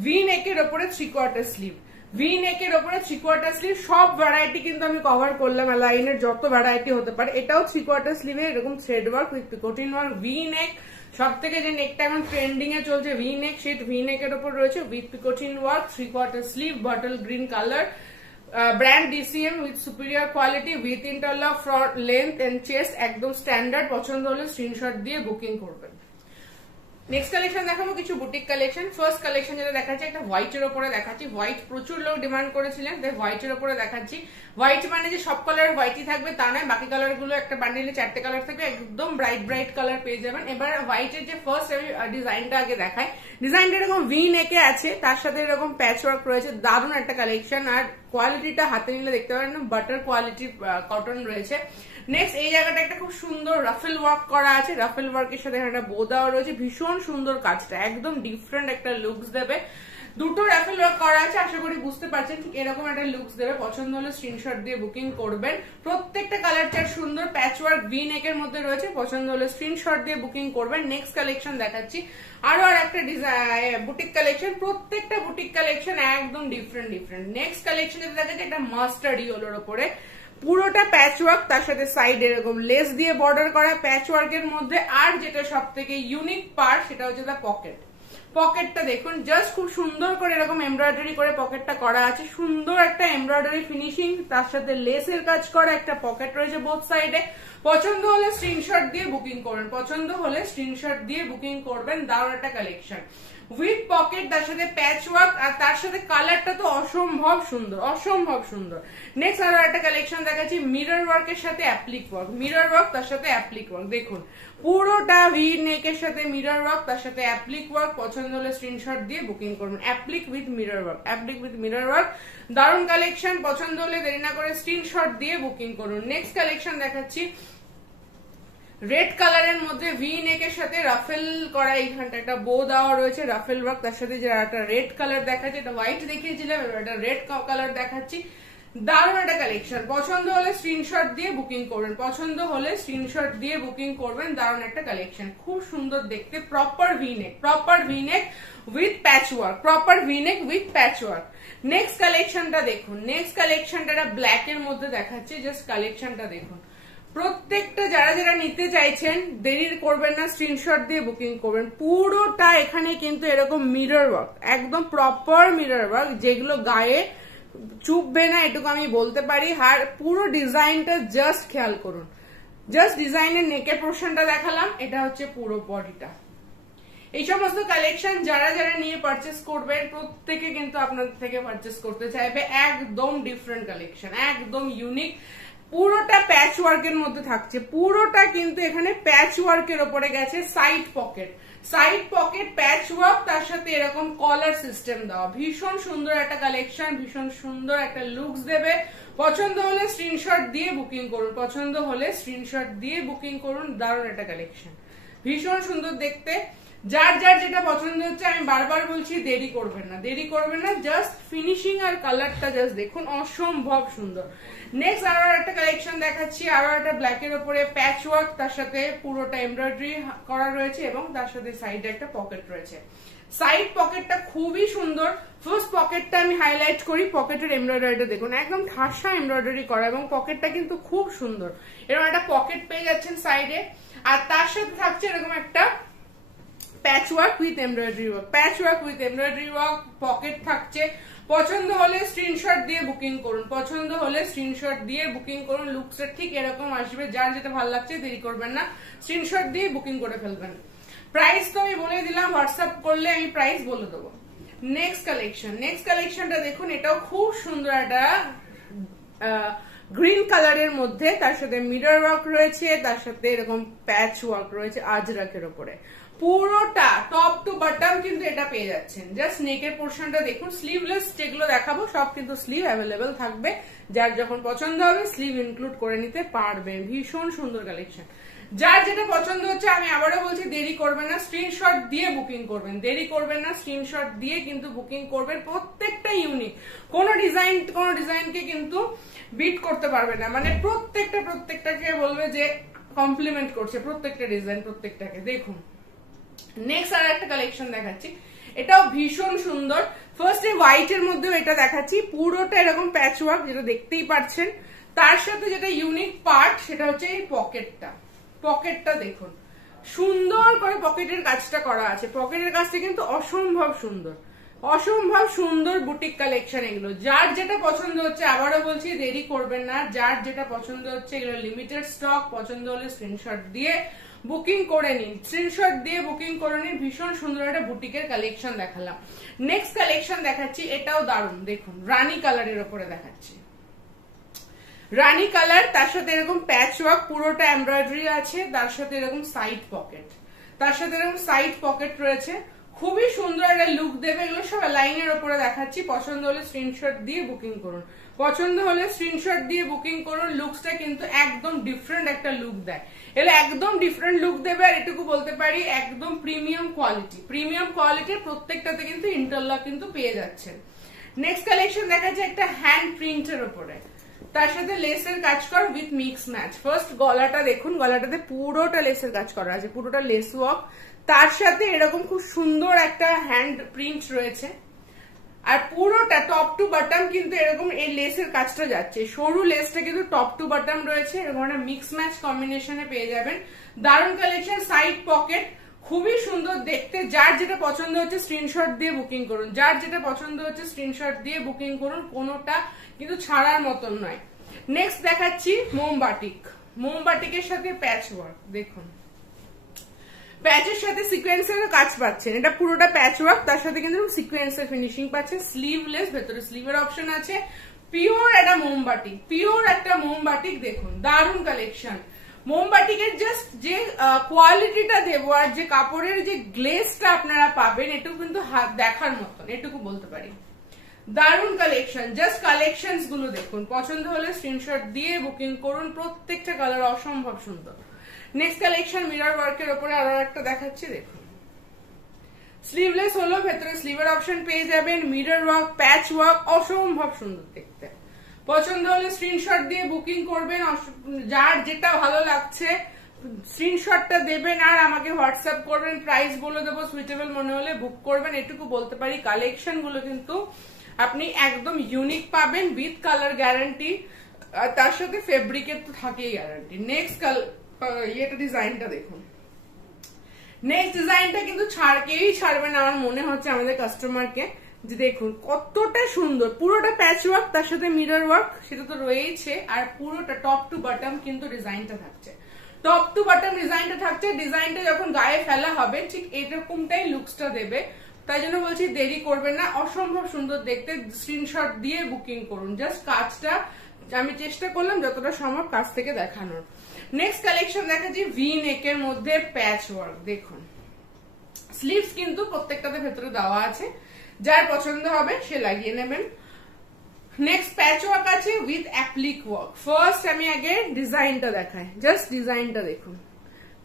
ভি নেকের ওপরে 3/4 স্লিভ, ভি নেকের ওপরে 3/4 স্লিভ। সব ভ্যারাইটি কিন্তু আমি কভার করলাম, লাইনের যত ভ্যারাইটি হতে পারে। এটাও 3/4 স্লিভে এরকম thread work with picoting work. V neck, সব থেকে যে নেকটা এখন ট্রেন্ডিং এ চলছে ভি নেক, সেই ভি নেকের ওপর রয়েছে with picoting work, 3/4 sleeve, bottle green colour. Brand DCM with superior quality, with interlock, front length and chest একদম স্ট্যান্ডার্ড। পছন্দ হলে স্ক্রিনশট দিয়ে বুকিং করবেন। নেক্সট কালেকশন দেখাবো কিছু বুটিক কালেকশন। ফার্স্ট কালেকশন যেটা দেখাচ্ছি একটা হোয়াইটের উপরে দেখাচ্ছি। হোয়াইট প্রচুর লোক ডিমান্ড করেছিলেন, তাই হোয়াইটের উপরে দেখাচ্ছি। হোয়াইট মানে যে সব কালার হোয়াইটই থাকবে তা নয়, বাকি কালার গুলো একটা বান্ডিলে 4টে কালার থাকবে, একদম ব্রাইট ব্রাইট কালার পেয়ে যাবেন। এবার হোয়াইটের যে ফার্স্ট ডিজাইনটা আগে দেখায়। ডিজাইনটা এরকম ভি নেকে আছে, তার সাথে এরকম প্যাচ ওয়ার্ক রয়েছে, দারুণ একটা কালেকশন। আর কোয়ালিটিটা হাতে নিলে দেখতে পারেন বাটার কোয়ালিটির কটন রয়েছে। নেক্সট এই জায়গাটা একটা খুব সুন্দর রাফেল ওয়ার্ক করা আছে, রাফেল ওয়ার্কের সাথে একটা বো দেওয়া রয়েছে, ভীষণ সুন্দর কাজটা, একদম ডিফারেন্ট একটা লুকস দেবে। দুটো রাফেল ওয়ার্ক করা আছে, আশা করি বুঝতে পারছেন, ঠিক এরকম একটা লুকস দেবে। পছন্দ হলে স্ক্রিনশট দিয়ে বুকিং করবেন। প্রত্যেকটা কালার চার সুন্দর প্যাচ ওয়ার্ক ভি নেকের মধ্যে রয়েছে, পছন্দ হলে স্ক্রিনশট দিয়ে বুকিং করবেন। নেক্সট কালেকশন দেখাচ্ছি আরো আর একটা বুটিক কালেকশন। প্রত্যেকটা বুটিক কালেকশন একদম ডিফারেন্ট ডিফারেন্ট। নেক্সট কালেকশন যেটা দেখাচ্ছে একটা মাস্টার্ড ইয়েলোর উপরে, পুরোটা প্যাচ ওয়ার্ক, তার সাথে সাইড এরকম লেস দিয়ে বর্ডার করা প্যাচ ওয়ার্কের মধ্যে। আর যেটা সব থেকে ইউনিক পার্ট সেটা হচ্ছে দা পকেট। পকেটটা দেখুন, জাস্ট খুব সুন্দর করে এরকম এমব্রয়ডারি করে পকেটটা করা আছে, সুন্দর একটা এমব্রয়ডারি ফিনিশিং, তার সাথে লেসের কাজ করা একটা পকেট রয়েছে বোথ সাইডে। পছন্দ হলে স্ক্রিনশট দিয়ে বুকিং করবেন, পছন্দ হলে স্ক্রিনশট দিয়ে বুকিং করবেন। দারুণ একটা কালেকশন উইথ পকেট, তার সাথে প্যাচ ওয়ার্ক, আর তার সাথে কালারটা তো অসম্ভব সুন্দর, অসম্ভব সুন্দর। নেক্সট আরো একটা কালেকশন দেখাচ্ছি মিরর ওয়ার্কের সাথে অ্যাপ্লিক ওয়ার্ক, মিরর ওয়ার্ক তার সাথে অ্যাপ্লিক ওয়ার্ক। দেখুন পুরোটা ভি নেকের সাথে মিরর ওয়ার্ক, তার সাথে অ্যাপ্লিক ওয়ার্ক। পছন্দ হলে স্ক্রিনশট দিয়ে বুকিং করবেন। Applique with mirror work, applique with mirror work, দারুণ কালেকশন। পছন্দ হলে দেরি না করে স্ক্রিনশট দিয়ে বুকিং করুন। নেক্সট কালেকশন দেখাচ্ছি রেড কালারের মধ্যে ভি নেকের সাথে রাফেল করা, এইখানটা একটা বো দেওয়া রয়েছে, রাফেল ওয়ার্ক, তার সাথে যে একটা রেড কালার দেখাচ্ছে, এটা হোয়াইট দেখিয়েছিলাম, এটা রেড কালার দেখাচ্ছি। দারুণ একটা কালেকশন। পছন্দ হলে স্ক্রিনশট দিয়ে বুকিং করবেন, পছন্দ হলে স্ক্রিনশট দিয়ে বুকিং করবেন। দারুণ একটা কালেকশন, খুব সুন্দর দেখতে, proper V neck, proper V neck with patch work, proper V neck with patch work. Next কালেকশনটা দেখুন, নেক্সট কালেকশনটা ব্ল্যাক এর মধ্যে দেখাচ্ছে, জাস্ট কালেকশনটা দেখুন। প্রত্যেকটা যারা যারা নিতে চাইছেন দেরি করবেন না, স্ক্রিনশট দিয়ে বুকিং করবেন। পুরোটা এখানে কিন্তু এরকম মিরর ওয়ার্ক, একদম প্রপার মিরর ওয়ার্ক, যেগুলো গায়ে চুপবে না এটুকু আমি বলতে পারি। আর পুরো ডিজাইনটা জাস্ট খেয়াল করুন, জাস্ট ডিজাইনের নেকের পোর্শনটা দেখালাম, এটা হচ্ছে পুরো বডিটা। এই সমস্ত কালেকশন যারা যারা নিয়ে পারচেস করবেন প্রত্যেকে কিন্তু আপনাদের থেকে পারচেস করতে চাইবে। একদম ডিফারেন্ট কালেকশন, একদম ইউনিক, পুরোটা প্যাচ ওয়ার্কের মধ্যে থাকছে, পুরোটা কিন্তু এখানে প্যাচ ওয়ার্কের ওপরে গেছে। সাইড পকেট, সাইড পকেট প্যাচ ওয়ার্ক, তার সাথে এরকম কলার সিস্টেম দেওয়া, ভীষণ সুন্দর একটা কালেকশন, ভীষণ সুন্দর একটা লুকস দেবে। পছন্দ হলে স্ক্রিনশট দিয়ে বুকিং করুন, পছন্দ হলে স্ক্রিনশট দিয়ে বুকিং করুন। দারুণ একটা কালেকশন, ভীষণ সুন্দর দেখতে। যার যার যেটা পছন্দ হচ্ছে আমি বারবার বলছি দেরি করবেন না, দেরি করবেন না, জাস্ট ফিনিশিং আর কালারটা জাস্ট দেখুন, অসম্ভব সুন্দর। নেক্সট আরো একটা কালেকশন দেখাচ্ছি, আরো একটা ব্ল্যাকের উপরে প্যাচ ওয়ার্ক, তার সাথে পুরোটা এমব্রয়ডারি করা রয়েছে এবং তার সাথে সাইডে একটা পকেট রয়েছে। সাইড পকেটটা খুবই সুন্দর। ফার্স্ট পকেটটা আমি হাইলাইট করি, পকেটের এমব্রয়ডারিটা দেখুন, একদম ঠাসা এমব্রয়ডারি করা এবং পকেটটা কিন্তু খুব সুন্দর। এরকম একটা পকেট পেয়ে যাচ্ছেন সাইডে, আর তার সাথে থাকছে এরকম একটা প্যাচ work with embroidery work, patch work with embroidery work, pocket থাকছে। পছন্দ হলে স্ক্রিনশট দিয়ে বুকিং করুন, পছন্দ হলে স্ক্রিনশট দিয়ে বুকিং করুন। লুকসটা ঠিক এরকম আসবে, যার যেটা ভালো লাগছে দেরি করবেন না, স্ক্রিনশট দিয়ে বুকিং করে ফেলবেন। প্রাইস তো আমি বলে দিলাম, হোয়াটসঅ্যাপ করলে আমি প্রাইস বলে দেবো। নেক্সট কালেকশন, নেক্সট কালেকশনটা দেখুন, এটাও খুব সুন্দর একটা গ্রিন কালারের মধ্যে, তার সাথে মিরর ওয়ার্ক রয়েছে, তার সাথে এরকম প্যাচ ওয়ার্ক রয়েছে আজরাকের উপরে। পুরোটা টপ টু বটম কিন্তু এটা পেয়ে যাচ্ছেন। জাস্ট নেকের পোর্শনটা দেখুন, স্লিভলেস যেগুলো দেখাবো সব কিন্তু স্লিভ অ্যাভেলেবেল থাকবে, যার যখন পছন্দ হবে স্লিভ ইনক্লুড করে নিতে পারবেন। ভীষণ সুন্দর কালেকশন, যার যেটা পছন্দ হচ্ছে আমি আবারও বলছি দেরি করবেন না, স্ক্রিনশট দিয়ে বুকিং করবেন, দেরি করবেন না, স্ক্রিনশট দিয়ে কিন্তু বুকিং করবেন। প্রত্যেকটা ইউনিক, কোন ডিজাইনকে কিন্তু বিট করতে পারবে না, মানে প্রত্যেকটাকে বলবে যে কমপ্লিমেন্ট করছে প্রত্যেকটা ডিজাইন প্রত্যেকটাকে। দেখুন নেক্সট আর একটা কালেকশন দেখাচ্ছি, এটাও ভীষণ সুন্দর। ফার্স্ট হোয়াইট এর মধ্যেও এটা দেখাচ্ছি, পুরোটা এরকম প্যাচ ওয়ার্ক যেটা দেখতেই পাচ্ছেন। তার সাথে যেটা ইউনিক পার্ট সেটা হচ্ছে এই পকেটটা, পকেটটা দেখুন সুন্দর করে পকেটের কাজটা করা আছে, পকেটের কাজটা কিন্তু অসম্ভব সুন্দর, অসম্ভব সুন্দর বুটিক কালেকশন এগুলো। যার যেটা পছন্দ হচ্ছে আবারও বলছি দেরি করবেন না, যার যেটা পছন্দ হচ্ছে এগুলো লিমিটেড স্টক, পছন্দ হলে স্ক্রিনশট দিয়ে বুকিং করে নিন, স্ক্রিনশট দিয়ে বুকিং করে নিন। ভীষণ সুন্দর একটা বুটিকের কালেকশন দেখালাম। নেক্সট কালেকশন দেখাচ্ছি, এটাও দারুণ, দেখুন রানী কালারের উপরে দেখাচ্ছি, রানী কালার, তার সাথে এরকম প্যাচ ওয়ার্ক, পুরোটা এমব্রয়ডারি আছে, তার সাথে এরকম সাইড পকেট, তার সাথে এরকম সাইড পকেট রয়েছে, খুবই সুন্দর একটা লুক দেবে। এগুলো সব লাইনের উপরে দেখাচ্ছি, পছন্দ হলে স্ক্রিনশট দিয়ে বুকিং করুন, পছন্দ হলে স্ক্রিনশট দিয়ে বুকিং করুন। লুকসটা কিন্তু একদম ডিফারেন্ট একটা লুক দেয়, এগুলো একদম ডিফারেন্ট লুক দেবে। আর এটুকু বলতে পারি একদম প্রিমিয়াম কোয়ালিটি, প্রিমিয়াম কোয়ালিটির প্রত্যেকটাতে কিন্তু ইন্টারলক কিন্তু পেয়ে যাচ্ছেন। নেক্সট কালেকশন দেখাচ্ছে একটা হ্যান্ড প্রিন্টের উপরে, তার সাথে লেসের কাজ করা উইথ মিক্স ম্যাচ। ফার্স্ট গলাটা দেখুন, গলাটাতে পুরোটা লেসের কাজ করা আছে, পুরোটা লেস ওয়ার্ক, তার সাথে এরকম খুব সুন্দর একটা হ্যান্ড প্রিন্ট রয়েছে। আর পুরোটা টপ টু বটম কিন্তু এরকম এই লেসের কাজটা যাচ্ছে, সরু লেসটা কিন্তু টপ টু বটম রয়েছে, এরকম একটা মিক্স ম্যাচ কম্বিনেশনে পেয়ে যাবেন। দারুণ কালেকশন, সাইড পকেট খুবই সুন্দর দেখতে। যার যেটা পছন্দ হচ্ছে স্ক্রিনশট দিয়ে বুকিং করুন, যার যেটা পছন্দ হচ্ছে স্ক্রিনশট দিয়ে বুকিং করুন, কোনোটা কিন্তু ছাড়ার মতন নয়। নেক্সট দেখাচ্ছি মোমবাটিক, মোমবাটিকের সাথে প্যাচ ওয়ার্ক, দেখুন প্যাচের সাথে সিকোয়েন্সের কাজ পাচ্ছেন, এটা পুরোটা প্যাচ ওয়ার্ক, তার সাথে কিন্তু সিকোয়েন্সের ফিনিশিং পাচ্ছেন, স্লিভলেস, ভেতরে স্লিভের অপশন আছে। পিওর একটা মোমবাটিক, পিওর একটা মোমবাটিক, দেখুন দারুণ কালেকশন। মোমবাটিকের জাস্ট যে কোয়ালিটিটা দেবো আর যে কাপড়ের যে গ্লেজটা আপনারা পাবেন এটুকু কিন্তু হাত দেখার মতন, এটুকু বলতে পারি। দারুণ কালেকশন, জাস্ট কালেকশনস গুলো দেখুন, পছন্দ হলে স্ক্রিনশট দিয়ে বুকিং করুন, প্রত্যেকটা কালার অসম্ভব সুন্দর। নেক্সট কালেকশন মিরর ওয়ার্কের উপরে আরো একটা দেখাচ্ছি, দেখুন স্লিভলেস হলো, ভেতরে স্লিভের অপশন পেয়ে যাবেন, মিরর ওয়ার্ক, প্যাচ ওয়ার্ক, অসম্ভব সুন্দর দেখতে। পছন্দ হলে স্ক্রিনশট দিয়ে বুকিং করবেন, যার যেটা ভালো লাগছে স্ক্রিনশটটা দেবেন আর আমাকে হোয়াটসঅ্যাপ করবেন, প্রাইস বলে দেবো, সুইটেবল মনে হলে বুক করবেন। এটুকু বলতে পারি কালেকশন গুলো কিন্তু আপনি একদম ইউনিক পাবেন উইথ কালার গ্যারান্টি, তার সাথে ফেব্রিকের তো থাকেই গ্যারান্টি। নেক্সট এটা ডিজাইনটা দেখুন, নেক্সট ডিজাইনটা কিন্তু কেউই ছাড়বে না আমার মনে হচ্ছে আমাদের কাস্টমারকে, যে দেখুন কতটা সুন্দর, পুরোটা প্যাচ ওয়ার্ক, তার সাথে মিরর ওয়ার্ক সেটা তো রয়েছে, আর পুরোটা টপ টু বটম কিন্তু ডিজাইনটা থাকছে, টপ টু বটম ডিজাইনটা থাকছে। ডিজাইনটা যখন গায়ে ফেলা হবে ঠিক এরকমটাই লুকসটা দেবে, তাই জন্য বলছি দেরি করবেন না, অসম্ভব সুন্দর দেখতে। স্ক্রিনশট দিয়ে বুকিং করুন, জাস্ট কাজটা আমি চেষ্টা করলাম যতটা সম্ভব কাছ থেকে দেখানোর। নেক্সট কালেকশন দেখাচ্ছি ভি নেকের মধ্যে প্যাচ ওয়ার্ক, দেখুন স্লিভস কিন্তু প্রত্যেকটাতে ভেতরে দেওয়া আছে, যার পছন্দ হবে সে লাগিয়ে নেবেন। নেক্সট প্যাচ ওয়ার্ক আছে উইথ অ্যাপ্লিক ওয়ার্ক। ফার্স্ট আমি আগে ডিজাইনটা দেখাই, জাস্ট ডিজাইনটা দেখুন,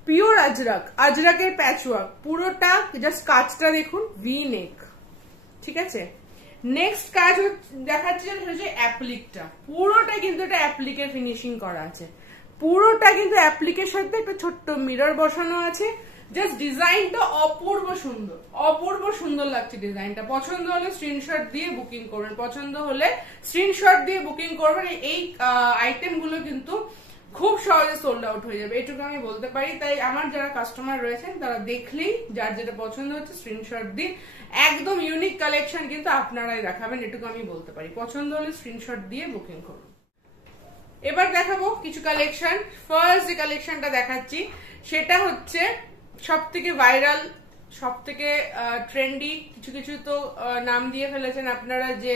পিওর আজরাক, আজরাকের প্যাচ ওয়ার্ক, পুরোটা জাস্ট কাজটা দেখুন, ভি নেক, ঠিক আছে। নেক্সট কাজ দেখাচ্ছে হচ্ছে অ্যাপ্লিকটা, পুরোটা কিন্তু এটা অ্যাপ্লিকের ফিনিশিং করা আছে, পুরোটা কিন্তু অ্যাপ্লিকের সাথে একটা ছোট্ট মিরর বসানো আছে। জাস্ট ডিজাইনটা অপূর্ব সুন্দর, অপূর্ব সুন্দর লাগছে ডিজাইনটা। পছন্দ হলে স্ক্রিনশট দিয়ে বুকিং করবেন, পছন্দ হলে স্ক্রিনশট দিয়ে বুকিং করবেন। এই আইটেম গুলো কিন্তু খুব সহজে সোল্ড আউট হয়ে যাবে, এটুকু আমি বলতে পারি। তাই আমার যারা কাস্টমার রয়েছেন তারা দেখলেই যার যেটা পছন্দ হচ্ছে স্ক্রিনশট দিন। একদম ইউনিক কালেকশন কিন্তু আপনারাই দেখাবেন, এটুকু আমি বলতে পারি। পছন্দ হলে স্ক্রিনশট দিয়ে বুকিং করুন। এবার দেখাবো কিছু কালেকশন। ফার্স্ট যে কালেকশনটা দেখাচ্ছি সেটা হচ্ছে সব থেকে ভাইরাল, সব থেকে ট্রেন্ডি, কিছু কিছু তো নাম দিয়ে ফেলেছেন আপনারা, যে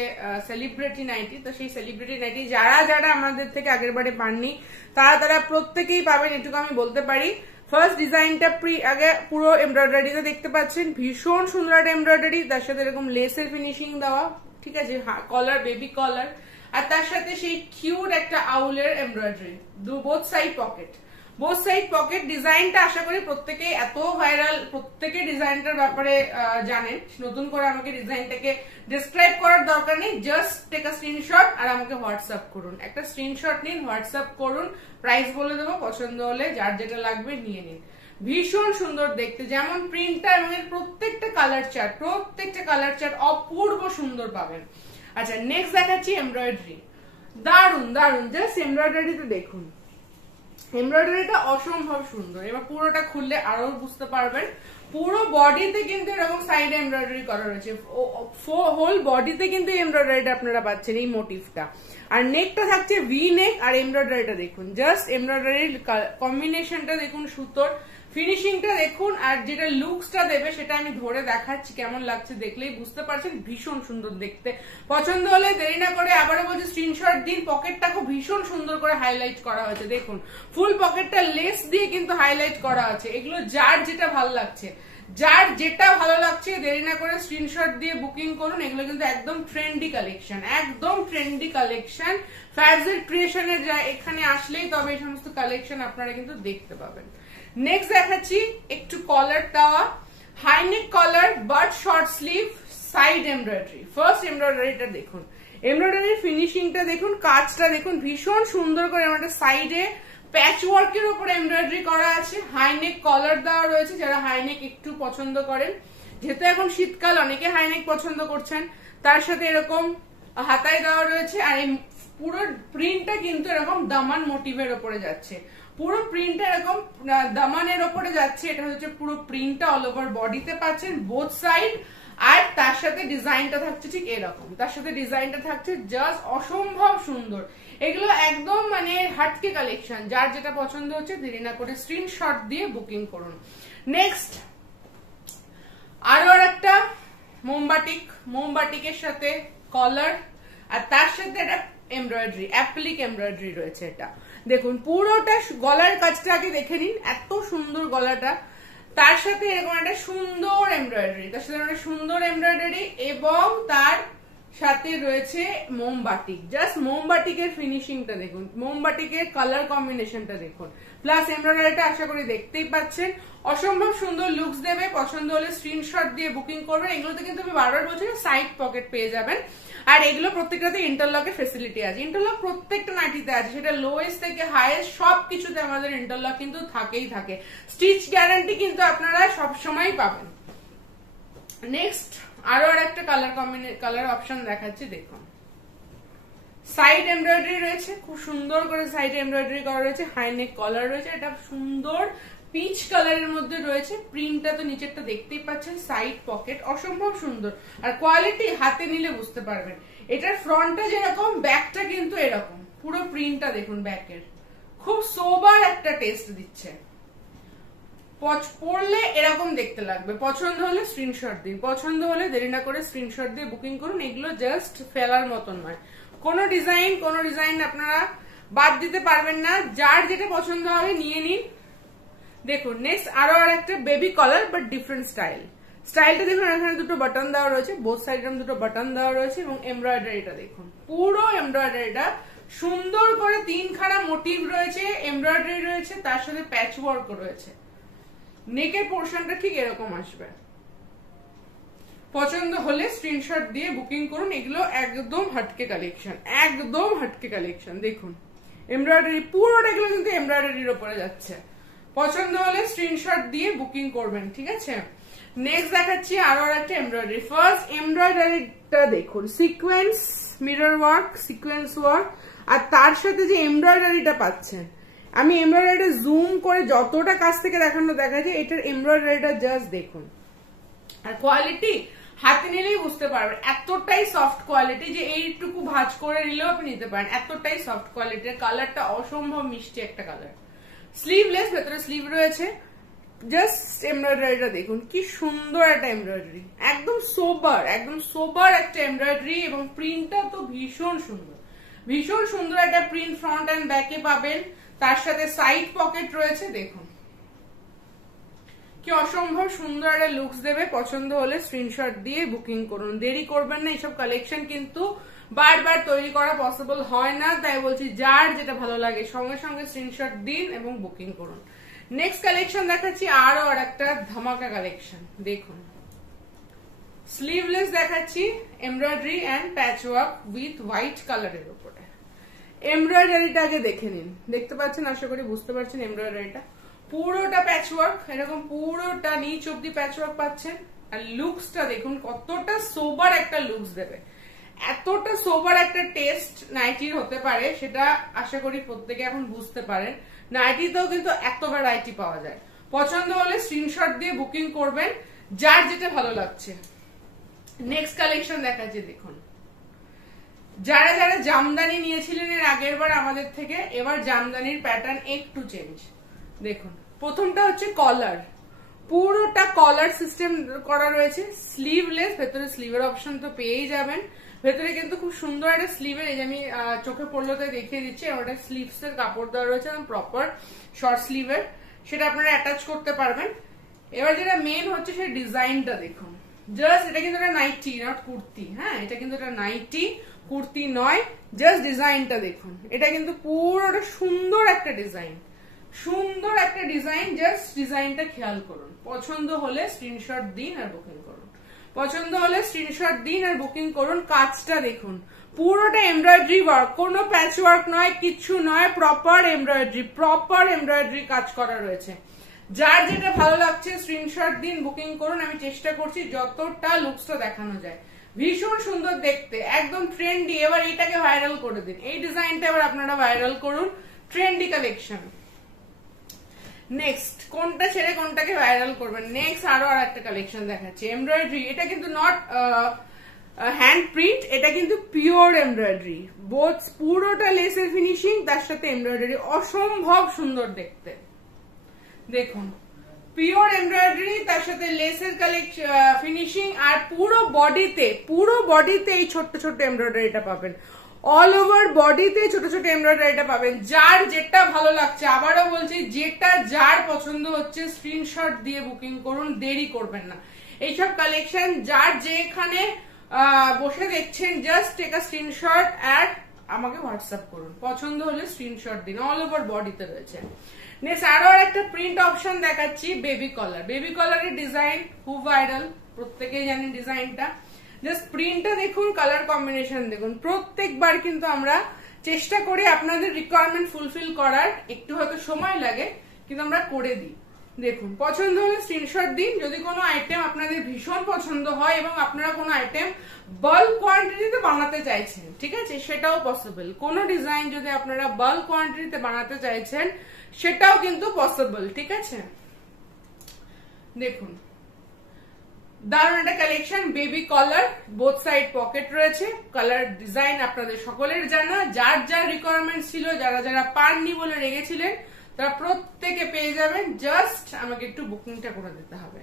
সেলিব্রিটি নাইটি। তো সেই সেলিব্রিটি নাইটি যারা যারা আমাদের থেকে আগের বারে পাননি তারা প্রত্যেকেই পাবেন, এটুকু আমি বলতে পারি। ফার্স্ট ডিজাইনটা আগে পুরো এমব্রয়ডারিতে দেখতে পাচ্ছেন, ভীষণ সুন্দর একটা এমব্রয়ডারি, তার সাথে এরকম লেসের ফিনিশিং দেওয়া, ঠিক আছে, কলার, বেবি কলার, আর তার সাথে সেই কিউট একটা আউলের embroidery, both side pocket, both side pocket. ডিজাইনটা আশা করি প্রত্যেকেই এত ভাইরাল, প্রত্যেকে ডিজাইনটার ব্যাপারে জানেন। নতুন করে আমাকে ডিজাইনটাকে ডিসক্রাইব করার দরকার নেই, জাস্ট টেক আ স্ক্রিনশট আর আমাকে হোয়াটসঅ্যাপ করুন। একটা স্ক্রিনশট নিন, হোয়াটসঅ্যাপ করুন, প্রাইস বলে দেবো, পছন্দ হলে যার যেটা লাগবে নিয়ে নিন। ভীষণ সুন্দর দেখতে, যেমন প্রিন্টটা এবং এর প্রত্যেকটা কালার চার্ট, প্রত্যেকটা কালার চার্ট অপূর্ব সুন্দর পাবেন। আচ্ছা, নেক্সট দেখাচ্ছি এমব্রয়ডারি। দারুন দারুন, জাস্ট এমব্রয়ডারিতে দেখুন, এমব্রয়ডারিটা অসম্ভব সুন্দর। এবার পুরোটা খুললে আরো বুঝতে পারবেন। পুরো বডিতে কিন্তু এরকম সাইড এমব্রয়ডারি করা রয়েছে, হোল বডিতে কিন্তু এমব্রয়ডারিটা আপনারা পাচ্ছেন, এই মোটিভটা। আর নেকটা থাকছে ভি নেক, আর এমব্রয়ডারিটা দেখুন, জাস্ট এমব্রয়ডারির কম্বিনেশনটা দেখুন, সুতোর ফিনিশিংটা দেখুন, আর যেটা লুকসটা দেবে সেটা আমি ধরে দেখাচ্ছি, কেমন লাগছে দেখলেই বুঝতে পারছেন, ভীষণ সুন্দর দেখতে। পছন্দ হলে দেরি না করে আবারও বলছি স্ক্রিনশট দিন। পকেটটা খুব ভীষণ সুন্দর করে হাইলাইট করা হয়েছে, দেখুন ফুল পকেটটা লেস দিয়ে কিন্তু হাইলাইট করা আছে। এগুলো যার যেটা ভালো লাগছে, যার যেটা ভালো লাগছে দেরি না করে স্ক্রিনশট দিয়ে বুকিং করুন। এগুলো কিন্তু একদম ট্রেন্ডি কালেকশন, একদম ট্রেন্ডি কালেকশন। ফ্যাবজেট ক্রিয়েশনের যা এখানে আসলেই তবে এই সমস্ত কালেকশন আপনারা কিন্তু দেখতে পাবেন। নেক্সট দেখাচ্ছি একটু কলার দেওয়া, high neck collar, but short sleeve, side embroidery. First এমব্রয়ডারিটা দেখুন, এমব্রয়ডারির ফিনিশিংটা দেখুন, কাজটা দেখুন, ভীষণ সুন্দর করে আমাদের সাইডে প্যাচ ওয়ার্কের উপরে এমব্রয়ডারি করা আছে। হাইনেক কলার দেওয়া রয়েছে, যারা হাইনেক একটু পছন্দ করেন, যেহেতু এখন শীতকাল অনেকে হাইনেক পছন্দ করছেন, তার সাথে এরকম হাতায় দেওয়া রয়েছে। আর এই পুরো প্রিন্টটা কিন্তু এরকম দামান মোটিভের উপরে যাচ্ছে, পুরো প্রিন্টটা এরকম দামানের উপরে যাচ্ছে। এটা হচ্ছে পুরো প্রিন্টটা অল ওভার বডিতে পাচ্ছেন, বোথ সাইড। আর তার সাথে ডিজাইনটা থাকছে ঠিক এরকম, তার সাথে ডিজাইনটা থাকছে জাস্ট অসম্ভব সুন্দর। এগুলো একদম মানে হাটকে কালেকশন, যার যেটা পছন্দ হচ্ছে দেরি না করে স্ক্রিনশট দিয়ে বুকিং করুন। নেক্সট আরো একটা মোমবাটিক, মোমবাটিকের সাথে কলার, আর তার সাথে একটা এমব্রয়ডারি, অ্যাপ্লিক এমব্রয়ডারি রয়েছে। এটা দেখুন, পুরোটা গলার কাজটা আগে দেখে নিন, এত সুন্দর গলাটা, তার সাথে এরকম একটা সুন্দর এমব্রয়ডারি, তার সাথে একটা সুন্দর এমব্রয়ডারি, এবং তার সাথে রয়েছে মোমবাটিক। জাস্ট মোমবাটিকের ফিনিশিংটা দেখুন, মোমবাটিকের কালার কম্বিনেশনটা দেখুন, প্লাস এমব্রয়ডারিটা আশা করি দেখতেই পাচ্ছেন, অসম্ভব সুন্দর লুকস দেবে। পছন্দ হলে স্ক্রিনশট দিয়ে বুকিং করবেন। এগুলোতে কিন্তু আমি বারবার বলছি সাইড পকেট পেয়ে যাবেন, আর এগুলো প্রত্যেকটাতে ইন্টারলকের ফেসিলিটি আছে। ইন্টারলক প্রত্যেকটা নাইটিতে আছে, সেটা লোয়েস্ট থেকে হাইয়েস্ট সবকিছুতে আমাদের ইন্টারলক কিন্তু থাকেই থাকে। স্টিচ গ্যারান্টি কিন্তু আপনারা সবসময় পাবেন। নেক্সট আরো একটা কালার অপশন দেখাচ্ছি, দেখুন সাইড এমব্রয়ডারি রয়েছে, খুব সুন্দর করে সাইড এমব্রয়ডারি করা রয়েছে, হাইনেক কলার রয়েছে, এটা সুন্দর পিচ কালারের মধ্যে রয়েছে। প্রিন্টটা তো নিচেরটা দেখতেই পাচ্ছেন, সাইড পকেট অসম্ভব সুন্দর, আর কোয়ালিটি হাতে নিলে বুঝতে পারবেন। এটার ফ্রন্টটা যেরকম, ব্যাকটা কিন্তু এরকম, পুরো প্রিন্টটা দেখুন ব্যাকের, খুব সোবার একটা টেস্ট দিচ্ছে। পড়লে এরকম দেখতে লাগবে। পছন্দ হলে স্ক্রিনশট দিন, পছন্দ হলে দেরি না করে স্ক্রিনশট দিয়ে বুকিং করুন। এগুলো জাস্ট ফেলার মতন নয়, কোন ডিজাইন আপনারা বাদ দিতে পারবেন না, যার যেটা পছন্দ হবে নিয়ে নিন। দেখুন নেক্সট আরো একটা বেবি কলার, বাট ডিফারেন্ট স্টাইলটা দেখুন, এখানে দুটো বাটন দেওয়া রয়েছে, বোথ সাইড দুটো বাটন দেওয়া রয়েছে, এবং এমব্রয়ডারিটা দেখুন, পুরো এমব্রয়ডারিটা সুন্দর করে তিনখানা মোটিভ রয়েছে, এমব্রয়ডারি রয়েছে, তার সাথে প্যাচ ওয়ার্ক রয়েছে। নেকের পোর্শনটা ঠিক এরকম আসবে। পছন্দ হলে স্ক্রিনশট দিয়ে বুকিং করুন। এগুলো একদম হটকে কালেকশন, একদম হটকে কালেকশন। দেখুন এমব্রয়ডারি, পুরোটা এগুলো কিন্তু এমব্রয়ডারির উপরে যাচ্ছে। পছন্দ হলে স্ক্রিনশট দিয়ে বুকিং করবেন, ঠিক আছে। নেক্সট দেখাচ্ছি আরো একটা এমব্রয়ডারি। ফার্স্ট এমব্রয়ডারিটা দেখুন, sequence mirror work, sequence work, আর তার সাথে যে এমব্রয়ডারিটা পাচ্ছেন, আমি এমব্রয়ডারিটা জুম করে যতটা কাছ থেকে দেখানো দেখাচ্ছি, এটার এমব্রয়ডারিটা জাস্ট দেখুন। আর কোয়ালিটি হাতে নিলেই বুঝতে পারবেন, এতটাই সফট কোয়ালিটি যে এইটুকু ভাঁজ করে নিলেও আপনি নিতে পারেন, এতটাই সফট কোয়ালিটির। কালারটা অসম্ভব মিষ্টি একটা কালার। স্লিভলেস, ভেতরে স্লিভ রয়েছে। জাস্ট এমব্রয়ডারিটা দেখুন কি সুন্দর একটা এমব্রয়ডারি, একদম সোবার একটা এমব্রয়ডারি, এবং প্রিন্টটা তো ভীষণ সুন্দর, ভীষণ সুন্দর একটা প্রিন্ট ফ্রন্ট এন্ড ব্যাকে পাবেন। তার সাথে সাইড পকেট রয়েছে, দেখুন কি অসম্ভব সুন্দর একটা লুকস দেবে। পছন্দ হলে স্ক্রিনশট দিয়ে বুকিং করুন, দেরি করবেন না। এইসব কালেকশন কিন্তু বারবার তৈরি করা পসিবল হয় না, তাই বলছি যার যেটা ভালো লাগে সঙ্গে সঙ্গে স্ক্রিনশট দিন এবং বুকিং করুন। নেক্সট কালেকশন দেখাচ্ছি আরো আর একটা ধামাকা কালেকশন। দেখুন স্লিভলেস দেখাচ্ছি, embroidery and patch work with white কালারের উপরে। এমব্রয়ডারিটা আগে দেখে নিন, দেখতে পাচ্ছেন, আশা করি বুঝতে পারছেন। এমব্রয়ডারিটা পুরোটা প্যাচ ওয়ার্ক, এরকম পুরোটা নিচ অব্দি প্যাচ ওয়ার্ক পাচ্ছেন। আর লুকসটা দেখুন কতটা সোবার একটা লুকস দেবে। এতটা সোবার একটা টেস্ট নাইটির হতে পারে সেটা আশা করি প্রত্যেকে এখন বুঝতে পারেন। নাইটিতেও কিন্তু এত ভ্যারাইটি পাওয়া যায়। পছন্দ হলে স্ক্রিনশট দিয়ে বুকিং করবেন, যার যেটা ভালো লাগছে। নেক্সট কালেকশন দেখাচ্ছি, দেখুন যারা যারা জামদানি নিয়েছিলেন এর আগের বার আমাদের থেকে, এবার জামদানির প্যাটার্ন একটু চেঞ্জ। দেখুন প্রথমটা হচ্ছে কলার, পুরোটা কলার সিস্টেম করা রয়েছে। স্লিভলেস, ভেতরে স্লিভের অপশন তো পেয়েই যাবেন। ভেতরে কিন্তু খুব সুন্দর একটা স্লিভের, এই যে আমি চোখে পড়লো তাই দেখিয়ে দিচ্ছি, ওটা স্লিভস এর কাপড় দেওয়া রয়েছে এবং প্রপার শর্ট স্লিভের, সেটা আপনারা অ্যাটাচ করতে পারবেন। এবার যেটা মেন হচ্ছে সেই ডিজাইনটা দেখুন। জাস্ট এটা কিন্তু একটা নাইটি, নট কুর্তি। হ্যাঁ, এটা কিন্তু একটা নাইটি, কুর্তি নয়। জাস্ট ডিজাইনটা দেখুন, এটা কিন্তু পুরোটা সুন্দর একটা ডিজাইন, সুন্দর একটা ডিজাইন। জাস্ট ডিজাইনটা খেয়াল করুন। পছন্দ হলে স্ক্রিনশট দিন আর বুকিং করুন। পছন্দ হলে স্ক্রিনশট দিন আর বুকিং করুন। কাজটা দেখুন, পুরোটা এমব্রয়ডারি ওয়ার্ক, কোনো প্যাচ ওয়ার্ক নয়, কিচ্ছু নয়, প্রপার এমব্রয়ডারি কাজ করা রয়েছে। যার যেটা ভালো লাগছে স্ক্রিনশট দিন, বুকিং করুন। আমি চেষ্টা করছি যতটা লুকসটা দেখানো যায়। ভীষণ সুন্দর দেখতে, একদম ট্রেন্ডি। এবার এটাকে ভাইরাল করে দিন, এই ডিজাইনটা এবার আপনারা ভাইরাল করুন। Trendy collection. নেক্সট কোনটা ছেড়ে কোনটাকে ভাইরাল করবেন। নেক্সট আরো আর একটা কালেকশন দেখাচ্ছি, এমব্রয়ডারি। এটা কিন্তু নট হ্যান্ড প্রিন্ট, এটা কিন্তু পিওর এমব্রয়ডারি। বোথ পুরোটা লেসের ফিনিশিং, তার সাথে এমব্রয়ডারি, অসম্ভব সুন্দর দেখতে। দেখুন পিওর এমব্রয়ডারি, তার সাথে লেসের ফিনিশিং, আর পুরো বডিতে এই ছোট্ট ছোট্ট এমব্রয়ডারিটা পাবেন। অল ওভার বডিতে ছোট ছোট এমব্রয়ডারিটা পাবেন। যার যেটা ভালো লাগছে, আবারও বলছি, যেটা যার পছন্দ হচ্ছে স্ক্রিনশট দিয়ে বুকিং করুন, দেরি করবেন না। এইসব কালেকশন যার যেখানে বসে দেখছেন, জাস্ট টেক আ স্ক্রিনশট আর আমাকে হোয়াটসঅ্যাপ করুন। পছন্দ হলে স্ক্রিনশট দিন। অল ওভার বডিতে রয়েছে। নেক্সট আরো একটা প্রিন্ট অপশন দেখাচ্ছি, বেবি কলার। বেবি কলারের ডিজাইন খুব ভাইরাল, প্রত্যেকেই জানেন ডিজাইনটা। জাস্ট প্রিন্টটা দেখুন, কালার কম্বিনেশন দেখুন। প্রত্যেকবার কিন্তু আমরা চেষ্টা করি আপনাদের রিকোয়ারমেন্ট ফুলফিল করার, একটু হয়তো সময় লাগে কিন্তু আমরা করে দিই। দেখুন পছন্দ হলে স্ক্রিনশট দিন। যদি কোনো আইটেম আপনাদের ভীষণ পছন্দ হয় এবং আপনারা কোনো আইটেম বাল্ক কোয়ান্টিটিতে বানাতে চাইছেন, ঠিক আছে, সেটাও পসিবল। কোনো ডিজাইন যদি আপনারা বাল্ক কোয়ান্টিটিতে বানাতে চাইছেন, সেটাও কিন্তু পসিবল, ঠিক আছে। দেখুন দারুণ একটা কালেকশন, বেবি কলার, বোথ সাইড পকেট রয়েছে। কালার ডিজাইন আপনাদের সকলের জানা। যার যার রিকোয়ারমেন্ট ছিল, যারা যারা পাননি বলে রেগেছিলেন, তারা প্রত্যেকে পেয়ে যাবেন। জাস্ট আমাকে একটু বুকিংটা করে দিতে হবে।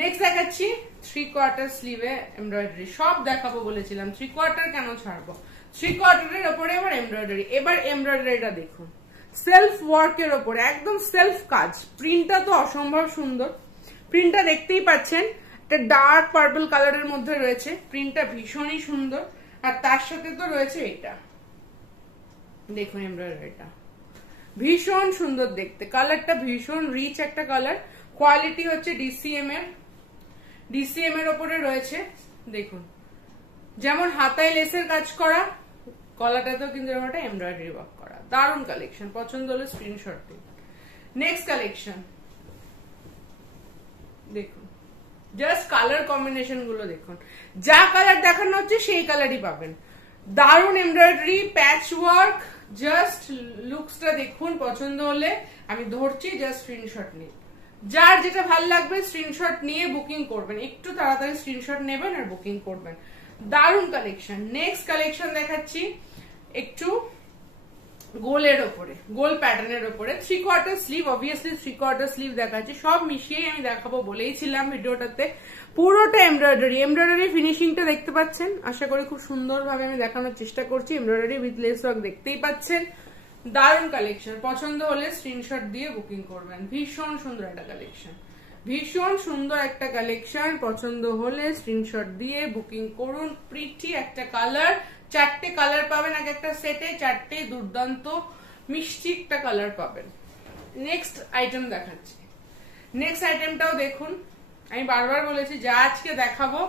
নেক্সট দেখাচ্ছি 3/4 স্লিভে এমব্রয়ডারি। সব দেখাবো বলেছিলাম, 3/4 কেন ছাড়বো। 3/4 ওপরে এবার এমব্রয়ডারি। এবার এমব্রয়ডারিটা দেখুন, সেলফ ওয়ার্কের ওপরে, একদম সেলফ কাজ। প্রিন্টটা তো অসম্ভব সুন্দর। প্রিন্টটা দেখতেই পাচ্ছেন, একটা ডার্ক পার্পল কালারের মধ্যে রয়েছে। প্রিন্টটা ভীষণই সুন্দর। আর তার সাথে তো রয়েছে এটা, দেখুন এমব্রয়ডারিটা ভীষণ সুন্দর দেখতে। কালারটা ভীষণ রিচ একটা কালার। কোয়ালিটি হচ্ছে ডিসিএম এর ওপরে রয়েছে। দেখুন যেমন হাতায় লেসের কাজ করা, গলাটাতেও কিন্তু এরকম একটা এমব্রয়ডারি ওয়ার্ক করা। দারুণ কালেকশন, পছন্দ হলে স্ক্রিনশট দিন। নেক্সট কালেকশন দেখুন, জাস্ট কালার কম্বিনেশন গুলো দেখুন, যা কালার দেখানো হচ্ছে সেই কালারই পাবেন। দারুণ এমব্রয়ডারি, প্যাচ ওয়ার্ক, জাস্ট লুকসটা দেখুন। পছন্দ হলে আমি ধরছি, জাস্ট স্ক্রিনশট নিন। যার যেটা ভালো লাগবে স্ক্রিনশট নিয়ে বুকিং করবেন, একটু তাড়াতাড়ি স্ক্রিনশট নেবেন আর বুকিং করবেন। দারুণ কালেকশন। নেক্সট কালেকশন দেখাচ্ছি একটু গোলের ওপরে, গোল প্যাটার্নের ওপরে, 3/4 স্লিভ, অবভিয়াসলি 3/4 স্লিভ দেখাচ্ছি। সব মিশিয়েই আমি দেখাবো বলেইছিলাম ভিডিওটাতে। পুরোটা এমব্রয়ডারি ফিনিশিংটা দেখতে পাচ্ছেন, আশা করি খুব সুন্দরভাবে আমি দেখানোর চেষ্টা করছি। এমব্রয়ডারি উইথ লেস ওয়ার্ক দেখতেই পাচ্ছেন। দারুণ কালেকশন, পছন্দ হলে স্ক্রিনশট দিয়ে বুকিং করবেন। ভীষণ সুন্দর একটা কালেকশন, ভীষণ সুন্দর একটা কালেকশন। পছন্দ হলে স্ক্রিনশট দিয়ে বুকিং করুন। প্রিটি একটা কালার, 4টে কালার পাবেন এক একটা সেটে, 4টে দুর্দান্ত মিষ্টি একটা কালার পাবেন। নেক্সট আইটেম দেখাচ্ছি। নেক্সট আইটেমটাও দেখুন, আমি বারবার বলেছি যা আজকে দেখাবো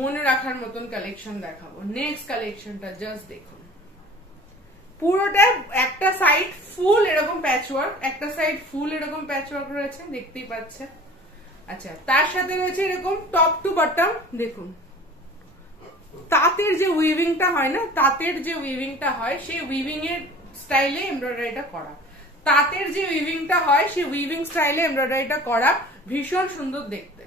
মনে রাখার মতন কালেকশন দেখাবো। নেক্সট কালেকশনটা জাস্ট দেখুন, পুরোটা একটা সাইড ফুল এরকম প্যাচওয়ার্ক, একটা সাইড ফুল এরকম প্যাচওয়ার্ক রয়েছে, দেখতেই পাচ্ছেন। আচ্ছা, তার সাথে রয়েছে এরকম টপ টু বটম। দেখুন তাঁতের যে উইভিংটা হয় না, তাঁতের যে উইভিংটা হয় সেই উইভিং এর স্টাইলে এমব্রয়ডারিটা করা। তাঁতের যে উইভিংটা হয় সেই উইভিং স্টাইলে এমব্রয়ডারিটা করা, ভীষণ সুন্দর দেখতে।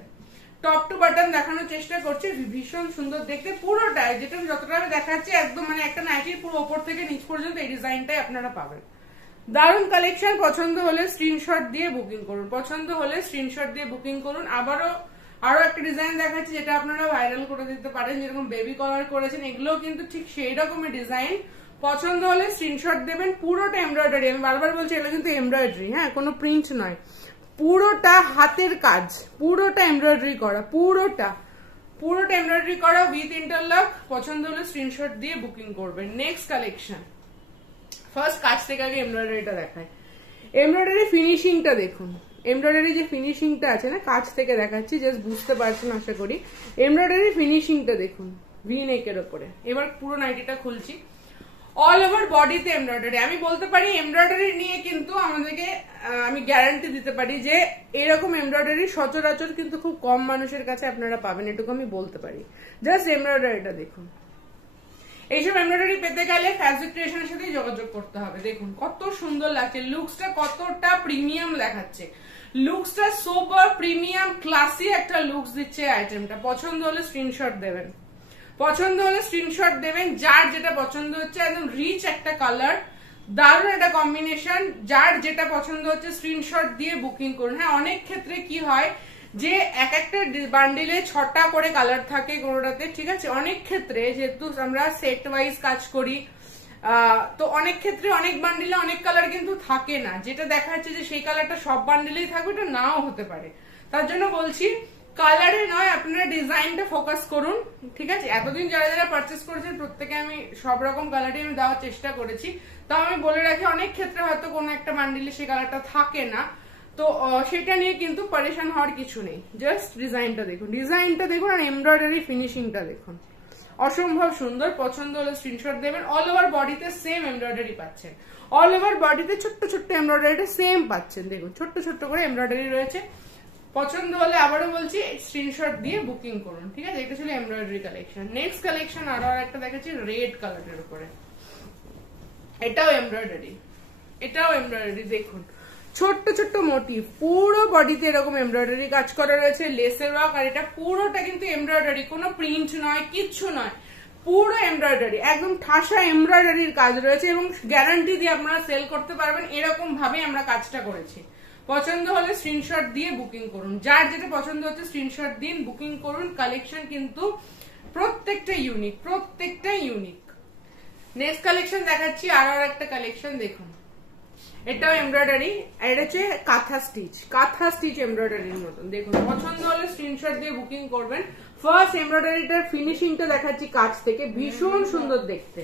টপ টু বটম দেখানোর চেষ্টা করছি, ভীষণ সুন্দর দেখতে পুরোটাই। যেটা যতটা আমি দেখাচ্ছি একদম মানে একটা নাইটির পুরো ওপর থেকে নিচ পর্যন্ত এই ডিজাইনটাই আপনারা পাবেন। দারুণ কালেকশন, পছন্দ হলে স্ক্রিনশট দিয়ে বুকিং করুন। পছন্দ হলে স্ক্রিনশট দিয়ে বুকিং করুন। আরো একটা ডিজাইন দেখাচ্ছি যেটা আপনারা ভাইরাল করে দিতে পারেন, যেরকম বেবি কলার করেছেন, এগুলো কিন্তু ঠিক সেই রকমের ডিজাইন। পছন্দ হলে স্ক্রিনশট দেবেন। পুরোটা এমব্রয়ডারি, আমি বারবার বলছি এটা কিন্তু এমব্রয়ডারি, হ্যাঁ, কোনো প্রিন্ট নয়। পুরোটা হাতের কাজ, পুরোটা এমব্রয়ডারি করা, পুরোটা এমব্রয়ডারি করা উইথ ইন্টারলক। পছন্দ হলে স্ক্রিনশট দিয়ে বুকিং করবেন। নেক্সট কালেকশন, ফার্স্ট কাজ থেকে আগে এমব্রয়ডারিটা দেখায়। এমব্রয়ডারি ফিনিশিংটা দেখুন, এমব্রয়ডারি যে ফিনিশিংটা আছে না, কাছ থেকে দেখাচ্ছি, জাস্ট বুঝতে পারছেন আশা করি। এমব্রয়ডারি ফিনিশিংটা দেখুন ভি নেকের ওপরে। এবার পুরো নাইটিটা খুলছি, অল ওভার বডিতে এমব্রয়ডারি। আমি বলতে পারি এমব্রয়ডারি নিয়ে কিন্তু আমাদেরকে আমি গ্যারান্টি দিতে পারি যে এরকম এমব্রয়ডারি সচরাচর কিন্তু খুব কম মানুষের কাছে আপনারা পাবেন, এটুকু আমি বলতে পারি। জাস্ট এমব্রয়ডারিটা দেখুন। এইসব এমব্রয়ডারি পেতে গেলে ফ্যাব্রিক ক্রিয়েশনের সাথে যোগাযোগ করতে হবে। দেখুন কত সুন্দর লাগছে, লুকসটা কতটা প্রিমিয়াম দেখাচ্ছে, লুকসটা সোবার প্রিমিয়াম ক্লাসি একটা লুকস দিচ্ছে আইটেমটা। পছন্দ হলে স্ক্রিনশট দেবেন, পছন্দ হলে স্ক্রিনশট দেবেন। যার যেটা পছন্দ হচ্ছে, একদম রিচ একটা কালার, দারুণ একটা কম্বিনেশন, যার যেটা পছন্দ হচ্ছে স্ক্রিনশট দিয়ে বুকিং করুন। হ্যাঁ, অনেক ক্ষেত্রে কি হয় যে এক একটা বান্ডিলে 6টা করে কালার থাকে কোনোটাতে, ঠিক আছে। অনেক ক্ষেত্রে যেহেতু আমরা সেট ওয়াইজ কাজ করি, তো অনেক ক্ষেত্রে অনেক বান্ডিলে অনেক কালার কিন্তু থাকে না, যেটা দেখা যাচ্ছে যে সেই কালারটা সব বান্ডিলেই থাকবে, এটা নাও হতে পারে। তার জন্য বলছি কালারে নয়, আপনারা ডিজাইনটা ফোকাস করুন, ঠিক আছে। এতদিন যারা যারা পারচেস করেছেন প্রত্যেকে আমি সব রকম কালারই আমি দেওয়ার চেষ্টা করেছি। তাও আমি বলে রাখি অনেক ক্ষেত্রে হয়তো কোনো একটা বান্ডিলে সেই কালারটা থাকে না, তো সেটা নিয়ে কিন্তু পরেশান হওয়ার কিছু নেই। জাস্ট ডিজাইনটা দেখুন আর এমব্রয়ডারি ফিনিশিংটা দেখুন, অসম্ভব সুন্দর। পছন্দ হলে স্ক্রিনশট দেবেন। অল ওভার বডিতে সেম এমব্রয়ডারি পাচ্ছেন, অল ওভার বডিতে ছোট্ট ছোট্ট এমব্রয়ডারিটা সেম পাচ্ছেন। দেখুন ছোট্ট ছোট্ট করে এমব্রয়ডারি রয়েছে। পছন্দ হলে আবারও বলছি স্ক্রিনশট দিয়ে বুকিং করুন, ঠিক আছে। এটা ছিল এমব্রয়ডারি কালেকশন। নেক্সট কালেকশন আরো একটা দেখাচ্ছি রেড কালারের উপরে, এটাও এমব্রয়ডারি, দেখুন ছোট্ট ছোট্ট মোটিভ, পুরো বডিতে এরকম এমব্রয়ডারি কাজ করা রয়েছে, লেসের ওয়ার্ক। আর এটা পুরোটা কিন্তু এমব্রয়ডারি, কোনো প্রিন্ট নয়, কিচ্ছু নয়, পুরো এমব্রয়ডারি, একদম ঠাসা এমব্রয়ডারির কাজ রয়েছে এবং গ্যারান্টি দিয়ে আপনারা সেল করতে পারবেন। এরকম ভাবে আমরা কাজটা করেছি। পছন্দ হলে স্ক্রিনশট দিয়ে বুকিং করুন। যার যেটা পছন্দ হচ্ছে স্ক্রিনশট দিন, বুকিং করুন। কালেকশন কিন্তু প্রত্যেকটা ইউনিক। নেক্সট কালেকশন দেখাচ্ছি আরো একটা কালেকশন দেখুন, এটাও এমব্রয়ডারি, এটা হচ্ছে কাঁথা স্টিচ এমব্রয়ডারির মতন। দেখুন পছন্দ হলে স্ক্রিনশট দিয়ে বুকিং করবেন। ফার্স্ট এমব্রয়ডারিটার ফিনিশিংটা দেখাচ্ছি কাছ থেকে, ভীষণ সুন্দর দেখতে,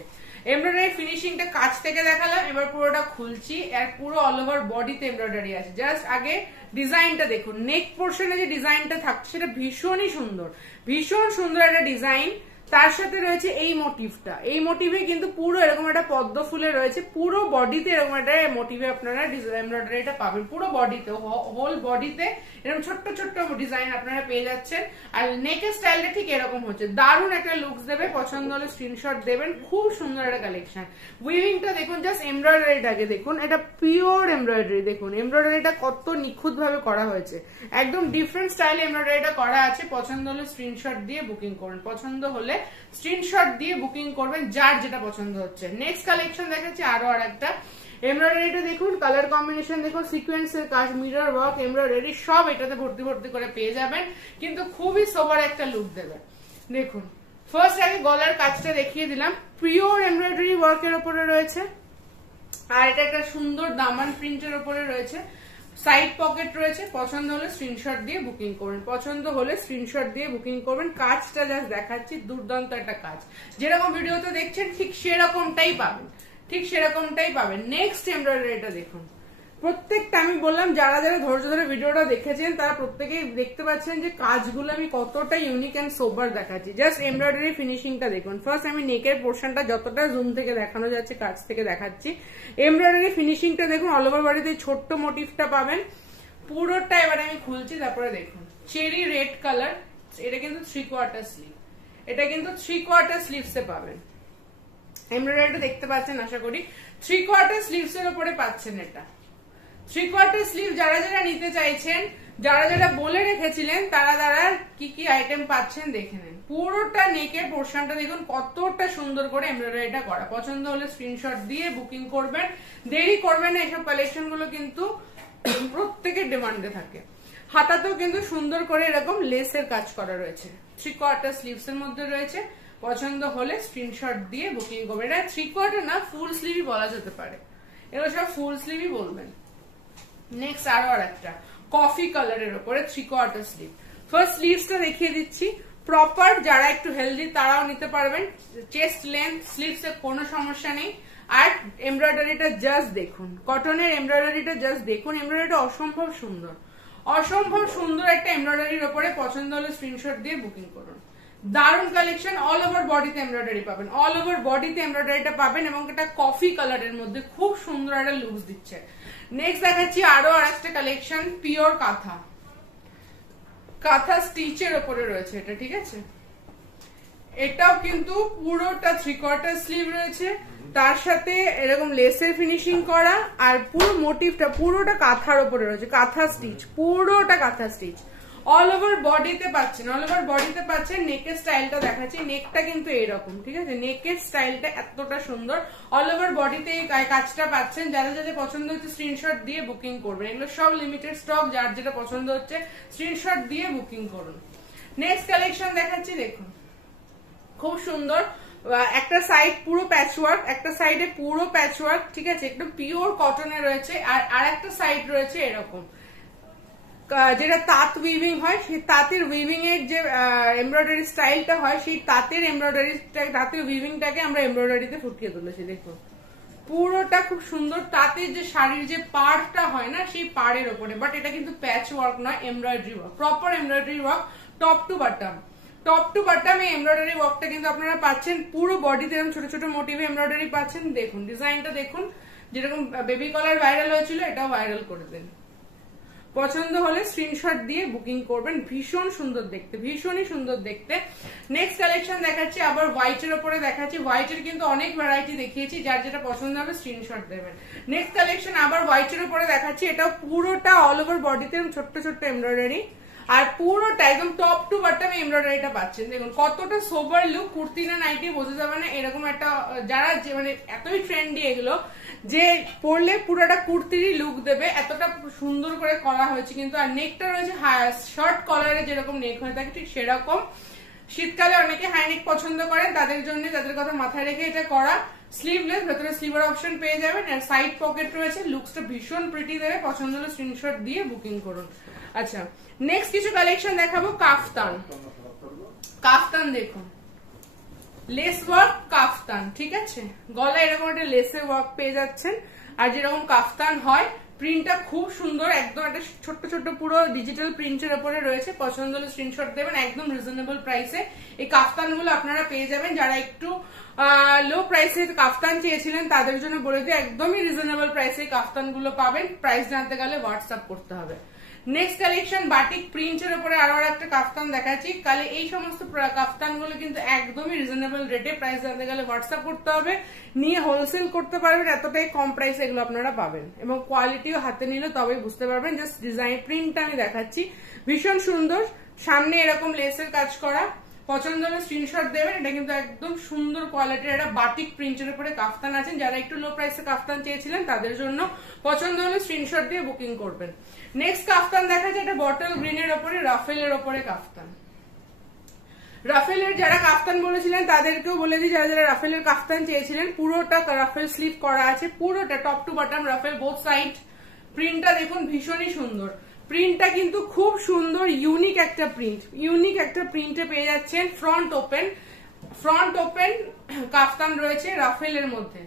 এমব্রয়ডারি ফিনিশিংটা কাছ থেকে দেখালাম, এবার পুরোটা খুলছি। আর পুরো অল ওভার বডিতে এমব্রয়ডারি আছে। জাস্ট আগে ডিজাইনটা দেখুন, নেক পোর্শনে যে ডিজাইনটা থাকছে সেটা ভীষণই সুন্দর, ভীষণ সুন্দর একটা ডিজাইন। তার সাথে রয়েছে এই মোটিভটা, এই মোটিভে কিন্তু পুরো এরকম একটা পদ্ম ফুলে রয়েছে, পুরো বডিতে এরকম একটা মোটিভে আপনারা এমব্রয়ডারিটা পাবেন, পুরো বডিতে, হোল বডিতে এরকম ছোট্ট ছোট্ট ডিজাইন আপনারা পেয়ে যাচ্ছেন। আর নেকের স্টাইলটা ঠিক এরকম হচ্ছে, দারুণ একটা লুকস দেবে। পছন্দ হলে স্ক্রিনশট দেবেন, খুব সুন্দর একটা কালেকশন। উইভিংটা দেখুন, জাস্ট এমব্রয়ডারিটাকে দেখুন, এটা পিওর এমব্রয়ডারি, দেখুন এমব্রয়ডারিটা কত নিখুঁত ভাবে করা হয়েছে, একদম ডিফারেন্ট স্টাইল এমব্রয়ডারিটা করা আছে। পছন্দ হলে স্ক্রিনশট দিয়ে বুকিং করুন, পছন্দ হলে স্ক্রিনশট দিয়ে বুকিং করবেন, যার যেটা পছন্দ হচ্ছে। নেক্সট কালেকশন দেখাচ্ছি আরো আর একটা। এমব্রয়ডারিটা দেখুন, কালার কম্বিনেশন দেখুন, সিকোয়েন্সের কাজ, মিরর ওয়ার্ক, এমব্রয়ডারি সব এটাতে ভর্তি ভর্তি করে পেয়ে যাবেন, কিন্তু খুবই সোবার একটা লুক দেবে। দেখুন ফার্স্ট আগে গলার কাজটা দেখিয়ে দিলাম, পিওর এমব্রয়ডারি ওয়ার্কের উপরে রয়েছে। আর এটা একটা সুন্দর দামান প্রিন্টের উপরে রয়েছে, সাইড পকেট রয়েছে। পছন্দ হলে স্ক্রিনশট দিয়ে বুকিং করবেন, পছন্দ হলে স্ক্রিনশট দিয়ে বুকিং করবেন। কাজটা জাস্ট দেখাচ্ছি, দুর্দান্ত একটা কাজ, যেরকম ভিডিওতে দেখছেন ঠিক সেরকমটাই পাবেন, ঠিক সেরকমটাই পাবেন। নেক্সট এমব্রয়ডারিটা দেখুন, প্রত্যেকটা আমি বললাম যারা যারা ধৈর্য ধরে ভিডিওটা দেখেছেন তারা প্রত্যেকেই দেখতে পাচ্ছেন যে কাজগুলো আমি কতটা ইউনিক এন্ড সোবার দেখাচ্ছি। জাস্ট এমব্রয়ডারি ফিনিশিংটা দেখুন। ফার্স্ট আমি নেকের পোর্শনটা যতটা জুম থেকে দেখানো যাচ্ছে কাছ থেকে দেখাচ্ছি। এমব্রয়ডারি ফিনিশিংটা দেখুন, অল ওভার বডিতে ছোট্ট মোটিভটা পাবেন পুরোটা। এবারে আমি খুলছি, তারপরে দেখুন চেরি রেড কালার, এটা কিন্তু 3/4 স্লিভ, এটা কিন্তু 3/4 স্লিভসে পাবেন। এমব্রয়ডারিটা দেখতে পাচ্ছেন আশা করি, 3/4 স্লিভস এর উপরে পাচ্ছেন এটা। 3/4 স্লিভ যারা যারা নিতে চাইছেন, যারা যারা বলে রেখেছিলেন, তারা তারা কি কি আইটেম পাচ্ছেন দেখে নেন। পুরোটা নেকের পোর্শনটা দেখুন কতটা সুন্দর করে এমব্রয়ডারিটা করা। পছন্দ হলে স্ক্রিনশট দিয়ে বুকিং করবেন, দেরি করবেন না, এসব কালেকশন গুলো কিন্তু প্রত্যেকের ডিমান্ডে থাকে। হাতাতেও কিন্তু সুন্দর করে এরকম লেসের কাজ করা রয়েছে, 3/4 স্লিভস এর মধ্যে রয়েছে। পছন্দ হলে স্ক্রিনশট দিয়ে বুকিং করবেন। এটা 3/4 না, ফুল স্লিভই বলা যেতে পারে, এগুলো সব ফুল স্লিভই বলবেন। নেক্সট আরো আর একটা কফি কালারের উপরে 3/4 স্লিভ। ফার্স্ট স্লিভসটা দেখিয়ে দিচ্ছি, প্রপার যারা একটু হেলদি তারাও নিতে পারবেন। চেস্ট লেন্থ, স্লিভস এর কোনো সমস্যা নেই। আর এমব্রয়ডারিটা জাস্ট দেখুন, কটনের এমব্রয়ডারিটা জাস্ট দেখুন, এমব্রয়ডারিটা অসম্ভব সুন্দর, অসম্ভব সুন্দর একটা এমব্রয়ডারির উপরে। পছন্দ হলে স্ক্রিনশট দিয়ে বুকিং করুন। দারুণ কালেকশন, অল ওভার বডিতে এমব্রয়ডারি পাবেন, অল ওভার বডিতে এমব্রয়ডারিটা পাবেন, এবং এটা কফি কালারের মধ্যে খুব সুন্দর একটা লুকস দিচ্ছে। নেক্সট দেখাচ্ছি আরো আর একটা কালেকশন, পিওর কাঁথা, কাঁথা স্টিচের উপরে রয়েছে এটা, ঠিক আছে। এটাও কিন্তু পুরোটা 3/4 স্লিভ রয়েছে, তার সাথে এরকম লেসের ফিনিশিং করা, আর পুরো মোটিভটা পুরোটা কাঁথার উপরে রয়েছে, কাঁথা স্টিচ, পুরোটা কাঁথা স্টিচ। অল ওভার বডিতে পাচ্ছেন, অল ওভার বডিতে পাচ্ছেন। নেকের স্টাইলটা দেখাচ্ছি, নেকটা কিন্তু এইরকম, ঠিক আছে, নেকের স্টাইলটা এতটা সুন্দর। অল ওভার বডিতে এই কাজটা পাচ্ছেন। যারা যাদের পছন্দ হচ্ছে স্ক্রিনশট দিয়ে বুকিং করবেন, এগুলো সব লিমিটেড স্টক, যার যেটা পছন্দ হচ্ছে স্ক্রিনশট দিয়ে বুকিং করুন। নেক্সট কালেকশন দেখাচ্ছি, দেখুন খুব সুন্দর, একটা সাইড পুরো প্যাচওয়ার্ক, একটা সাইডে পুরো প্যাচওয়ার্ক, ঠিক আছে, একটু পিওর কটনে রয়েছে। আর একটা সাইড রয়েছে এরকম, যেটা তাঁত উইভিং হয়, সেই তাঁতের উইভিং এর যে এমব্রয়ডারি স্টাইলটা হয়, সেই তাঁতের এমব্রয়ডারি, তাঁতের উইভিংটাকে আমরা এমব্রয়ডারিতে ফুটিয়ে তুলেছি। দেখুন পুরোটা খুব সুন্দর, তাঁতের যে শাড়ির যে পাড়টা হয় না, সেই পাড়ের ওপরে। বাট এটা কিন্তু প্যাচ ওয়ার্ক নয়, embroidery work, proper embroidery work, top to bottom. Top to bottom এই এমব্রয়ডারি ওয়ার্কটা কিন্তু আপনারা পাচ্ছেন। পুরো বডিতে এরকম ছোট ছোট মোটিভে এমব্রয়ডারি পাচ্ছেন। দেখুন ডিজাইনটা দেখুন, যেরকম বেবি কলার ভাইরাল হয়েছিল, এটাও ভাইরাল করে দেন। পছন্দ হলে স্ক্রিনশট দিয়ে বুকিং করবেন, ভীষণ সুন্দর দেখতে, ভীষণই সুন্দর দেখতে। নেক্সট কালেকশন দেখাচ্ছি আবার হোয়াইটের উপরে দেখাচ্ছি। হোয়াইটের কিন্তু অনেক ভ্যারাইটি দেখিয়েছি, যার যেটা পছন্দ হবে স্ক্রিনশট দেবেন। নেক্সট কালেকশন আবার হোয়াইটের উপরে দেখাচ্ছি, এটাও পুরোটা অল ওভার বডিতে ছোট্ট ছোট্ট এমব্রয়ডারি, আর পুরোটা একদম টপ টু বটম এমব্রয়ডারিটা পাচ্ছেন। দেখুন কতটা সোবার লুক, কুর্তি না নাইটি বোঝা যাবে না, এরকম একটা, যারা মানে এতই ট্রেন্ডি এগুলো যে পরলে পুরোটা কুর্তিরই লুক দেবে, এতটা সুন্দর করে করা হয়েছে কিন্তু। আর নেকটা রয়েছে শর্ট কলারে যেরকম নেক হয়ে থাকে ঠিক সেরকম। শীতকালে অনেকে হাই নেক পছন্দ করেন, তাদের জন্য, তাদের কথা মাথায় রেখে এটা করা। স্লিভলেস, ভেতরে স্লিভার অপশন পেয়ে যাবেন, আর সাইড পকেট রয়েছে। লুকসটা ভীষণ প্রিটি দেবে, পছন্দ হলে স্ক্রিনশট দিয়ে বুকিং করুন। আচ্ছা নেক্সট কিছু কালেকশন দেখাবো, কাফতান। কাফতান দেখুন লেস ওয়ার্ক কাফতান, ঠিক আছে, গলায় এরকম একটা লেসের ওয়ার্ক পেয়ে যাচ্ছেন। আর যেরকম কাফতান হয়, প্রিন্টটা খুব সুন্দর, একদম একটা ছোট্ট ছোট্ট পুরো ডিজিটাল প্রিন্টের উপরে রয়েছে। পছন্দ হলে স্ক্রিনশট দেবেন, একদম রিজনেবল প্রাইসে এই কাফতানগুলো আপনারা পেয়ে যাবেন। যারা একটু লো প্রাইসে কাফতান চেয়েছিলেন তাদের জন্য বলে দিই, একদমই রিজনেবল প্রাইসে কাফতানগুলো পাবেন। প্রাইস জানতে গেলে হোয়াটসঅ্যাপ করতে হবে। নেক্সট কালেকশন বাটিক প্রিন্টের উপরে আরো একটা কাফতান দেখাচ্ছি। কালে এই সমস্ত কাফতানগুলো কিন্তু একদমই রিজনেবল রেটে, প্রাইস জানতে গেলে হোয়াটসঅ্যাপ করতে হবে, নিয়ে হোলসেল করতে পারবেন। এতটাই কম প্রাইসে এগুলো আপনারা পাবেন এবং কোয়ালিটিও হাতে নিলে তবেই বুঝতে পারবেন। জাস্ট ডিজাইন প্রিন্টটা আমি দেখাচ্ছি, ভীষণ সুন্দর, সামনে এরকম লেসের কাজ করা। পছন্দ হলে স্ক্রিনশট দেবেন। এটা কিন্তু একদম সুন্দর কোয়ালিটির একটা বাটিক প্রিন্টের উপরে কাফতান আছেন। যারা একটু লো প্রাইসে কাফতান চেয়েছিলেন তাদের জন্য পছন্দ হলে স্ক্রিনশট দিয়ে বুকিং করবেন। নেক্সট কাফতান দেখা যায়, এটা বটল গ্রিনের উপরে রাফেলের উপরে কাফতান। রাফেলের যারা কাফতান বলেছিলেন তাদেরকেও বলে দিই, যারা যারা রাফেলের কাফতান চেয়েছিলেন, পুরোটা রাফেল স্লিভ করা আছে, পুরোটা top to bottom ruffle both side. প্রিন্টটা দেখুন ভীষণই সুন্দর, প্রিন্টটা কিন্তু খুব সুন্দর, ইউনিক একটা প্রিন্ট, ইউনিক একটা প্রিন্টে পেয়ে যাচ্ছেন। ফ্রন্ট ওপেন কাফতান রয়েছে রাফেলের মধ্যে,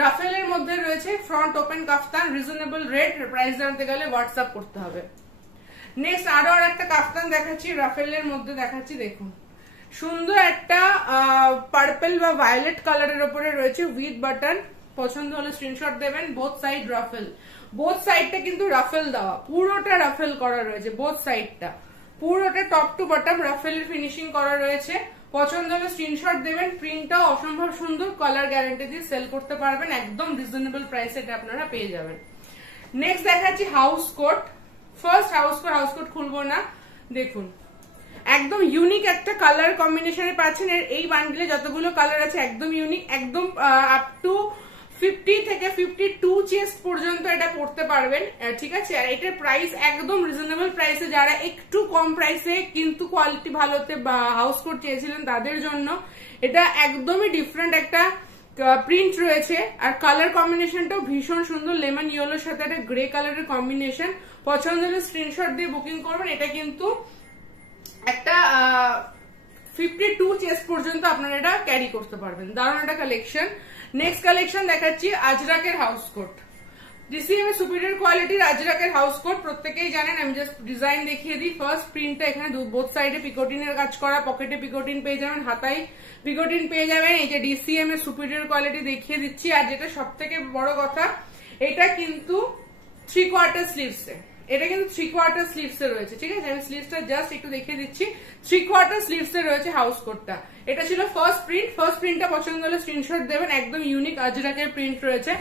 রাফেলের মধ্যে রয়েছে ফ্রন্ট ওপেন কাফতান, রিজনেবল রেট, প্রাইস জানতে গেলে হোয়াটসঅ্যাপ করতে হবে। নেক্সট আরো একটা কাফতান দেখাচ্ছি, রাফেলের মধ্যে দেখাচ্ছি, দেখুন সুন্দর একটা পার্পল বা ভায়োলেট কালারের উপরে রয়েছে উইথ বাটন। পছন্দ হলে স্ক্রিনশট দেবেন। বোথ সাইড রাফেল, বোথ সাইডটা কিন্তু রাফেল দেওয়া, পুরোটা রাফেল করা রয়েছে, বোথ সাইডটা পুরোটা টপ টু বটম রাফেলের ফিনিশিং করা রয়েছে। পছন্দ হলে স্ক্রিনশট দেবেন। প্রিন্টটাও অসম্ভব সুন্দর, কালার গ্যারান্টি দিয়ে সেল করতে পারবেন, একদম রিজনেবল প্রাইসে এটা আপনারা পেয়ে যাবেন। নেক্সট দেখাচ্ছি house coat. First house coat খুলবো না, দেখুন একদম ইউনিক একটা কালার কম্বিনেশনে পাচ্ছেন। এই বান্ডেলে যতগুলো কালার আছে একদম ইউনিক, একদম আপ টু 50 থেকে 52 চেস্ট পর্যন্ত এটা পড়তে পারবেন, ঠিক আছে। আর এটার প্রাইস একদম রিজনেবল প্রাইসে, যারা একটু কম প্রাইসে কিন্তু কোয়ালিটি ভালোতে হাউস কোট চেয়েছিলেন তাদের জন্য এটা একদমই ডিফারেন্ট একটা প্রিন্ট রয়েছে। আর কালার কম্বিনেশনটাও ভীষণ সুন্দর, লেমন ইয়েলোর সাথে একটা গ্রে কালারের কম্বিনেশন। পছন্দ হলে স্ক্রিনশট দিয়ে বুকিং করবেন। এটা কিন্তু একটা 52 চেস্ট পর্যন্ত আপনারা এটা ক্যারি করতে পারবেন, দারুণ একটা কালেকশন। নেক্সট কালেকশন দেখাচ্ছি আজরাকের হাউস কোট। ডিসিএম এর সুপিরিয়র কোয়ালিটির আজরাকের হাউস কোট প্রত্যেকেই জানেন, আমি জাস্ট ডিজাইন দেখিয়ে দিই। ফার্স্ট প্রিন্টটা এখানে বোথ সাইডে পিকোটিনের কাজ করা, পকেটে পিকোটিন পেয়ে যাবেন, হাতায় পিকোটিন পেয়ে যাবেন। এই যে ডিসিএম এর সুপিরিয়র কোয়ালিটি দেখিয়ে দিচ্ছি। আর যেটা সব থেকে বড় কথা, এটা কিন্তু 3/4 স্লিভস, এটা কিন্তু 3/4 স্লিভস এ রয়েছে, ঠিক আছে। আমি স্লিভসটা জাস্ট একটু দেখিয়ে দিচ্ছি, 3/4 স্লিভস এ রয়েছে হাউস কোটটা। এটা ছিল ফার্স্ট প্রিন্ট। ফার্স্ট প্রিন্টটা পছন্দ হলে স্ক্রিনশট দেবেন, একদম ইউনিক আজরাকের প্রিন্ট রয়েছে।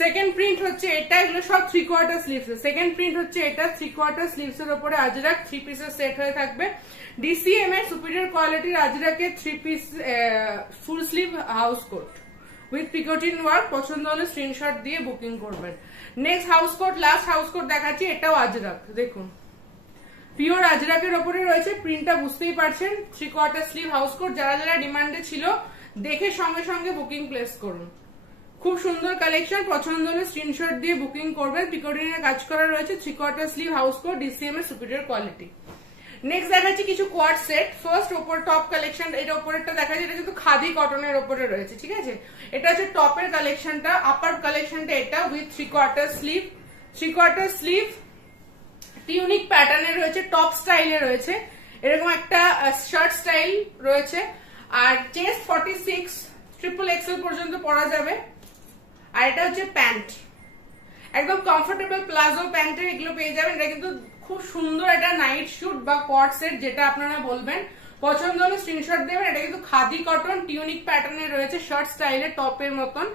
সেকেন্ড প্রিন্ট হচ্ছে এটা, এগুলো সব 3/4 স্লিভস। সেকেন্ড প্রিন্ট হচ্ছে এটা, 3/4 স্লিভস এর উপরে আজরাক 3 পিসের সেট হয়ে থাকবে। ডিসিএম এর সুপিরিয়র কোয়ালিটির আজরাকের 3 piece full sleeve house coat with picoting work. পছন্দ হলে স্ক্রিনশট দিয়ে বুকিং করবেন। Next house coat, last house coat দেখাচ্ছি, এটাও আজরাক, দেখুন পিওর আজরাকের ওপরে রয়েছে। প্রিন্টটা বুঝতেই পারছেন, 3/4 স্লিভ হাউস কোট। যারা যারা ডিমান্ডে ছিল দেখে সঙ্গে সঙ্গে বুকিং প্লেস করুন। খুব সুন্দর কালেকশন, পছন্দ হলে স্ক্রিনশট দিয়ে বুকিং করবেন। পিকোটিনের কাজ করা রয়েছে, 3/4 স্লিভ হাউস কোট, ডিসিএম এর সুপিরিয়র কোয়ালিটি। নেক্সট দেখাচ্ছি কিছু কোয়াড সেট। ফার্স্ট ওপর টপ কালেকশন, এটা ওপরেরটা দেখাচ্ছি, এটা কিন্তু খাদি কটনের ওপরে রয়েছে, ঠিক আছে। এটা হচ্ছে টপের কালেকশনটা। আপার কালেকশনটা এটা উইথ 3/4 স্লিভ, 3/4 স্লিভ ইউনিক প্যাটার্নে রয়েছে, টপ স্টাইলে রয়েছে, এরকম একটা শার্ট স্টাইল রয়েছে। আর চেস্ট 46 XXL পর্যন্ত পরা যাবে। আর এটা হচ্ছে প্যান্ট, একদম কমফোর্টেবল প্লাজো প্যান্টের এগুলো পেয়ে যাবেন। এটা কিন্তু খুব সুন্দর একটা নাইট শুট বা কোয়াড সেট, যেটা আপনারা বলবেন। পছন্দ হলে স্ক্রিনশট দেবেন। এটা কিন্তু খাদি কটন টিউনিক প্যাটার্নে রয়েছে, শার্ট স্টাইলে টপের মতন।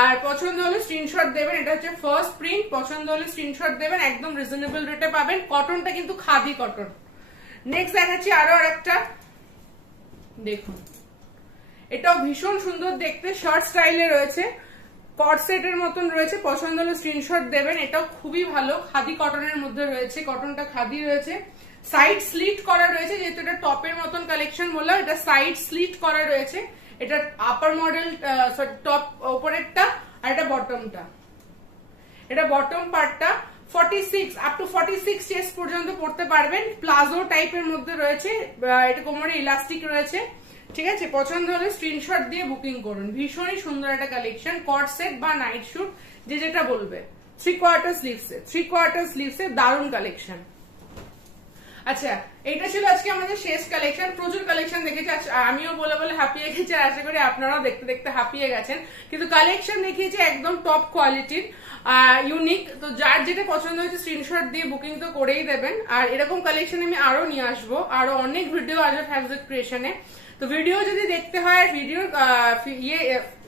আর পছন্দ হলে স্ক্রিনশট দেবেন। এটা হচ্ছে ফার্স্ট প্রিন্ট, পছন্দ হলে স্ক্রিনশট দেবেন, একদম রিজনেবল রেটে পাবেন। কটনটা কিন্তু খাদি কটন। নেক্সট দেখাচ্ছি আরো একটা, দেখুন এটাও ভীষণ সুন্দর দেখতে, শার্ট স্টাইলে রয়েছে, কট সেটের মতন রয়েছে। পছন্দ হলে স্ক্রিনশট দেবেন। এটাও খুবই ভালো, খাদি কটনের মধ্যে রয়েছে, কটনটা খাদি রয়েছে। সাইড স্লিট করা রয়েছে, যেহেতু এটা টপের মতন কালেকশন বললাম, এটা সাইড স্লিট করা রয়েছে। এটা আপার মডেল টপ উপরেরটা, আর এটা বটমটা, এটা বটম পার্টটা। 46 আপ টু 46 চেস্ট পর্যন্ত পড়তে পারবেন। প্লাজো টাইপের মধ্যে রয়েছে, এটা কোমরে ইলাস্টিক রয়েছে, ঠিক আছে, পছন্দ হলে স্ক্রিনশট দিয়ে বুকিং করুন। ভীষণই সুন্দর একটা কালেকশন, কট সেট বা নাইট শুট যে যেটা বলবে। 3/4 স্লিভসে দারুণ কালেকশন। আচ্ছা, এটা ছিল আজকে আমাদের শেষ কালেকশন। প্রচুর কালেকশন দেখেছি, আমিও বলে বলে হাঁপিয়ে গেছি, আশা করি আপনারাও দেখতে দেখতে হাঁপিয়ে গেছেন। কিন্তু কালেকশন দেখিয়েছি একদম টপ কোয়ালিটির, ইউনিক। তো যার যেটা পছন্দ হয়েছে স্ক্রিনশট দিয়ে বুকিং তো করেই দেবেন। আর এরকম কালেকশন আমি আরো নিয়ে আসবো, আরো অনেক ভিডিও আসবে ফ্যাবজেট ক্রিয়েশনে। তো ভিডিও যদি দেখতে হয়, ভিডিওর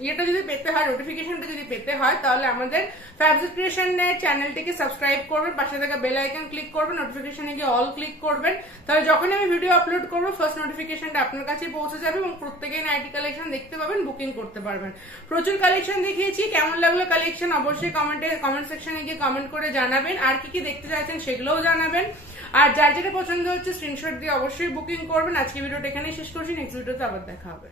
ইয়েটা যদি পেতে হয়, নোটিফিকেশনটা যদি পেতে হয়, তাহলে আমাদের ফ্যাবজেট ক্রিয়েশনের চ্যানেলটিকে সাবস্ক্রাইব করবেন, পাশে থাকা বেল আইকন ক্লিক করবেন, নোটিফিকেশনে গিয়ে অল ক্লিক করবেন। তাহলে যখন আমি ভিডিও আপলোড করবো ফার্স্ট নোটিফিকেশনটা আপনার কাছে পৌঁছে যাবে এবং প্রত্যেকেই নাইটি কালেকশন দেখতে পাবেন, বুকিং করতে পারবেন। প্রচুর কালেকশন দেখিয়েছি, কেমন লাগলো কালেকশন অবশ্যই কমেন্ট সেকশনে গিয়ে কমেন্ট করে জানাবেন। আর কি কি দেখতে চাইছেন সেগুলোও জানাবেন। আর যার যেটা পছন্দ হচ্ছে স্ক্রিনশট দিয়ে অবশ্যই বুকিং করবেন। আজকে ভিডিওটা এখানেই শেষ করছি, নেক্সট ভিডিওতে আবার দেখা হবে।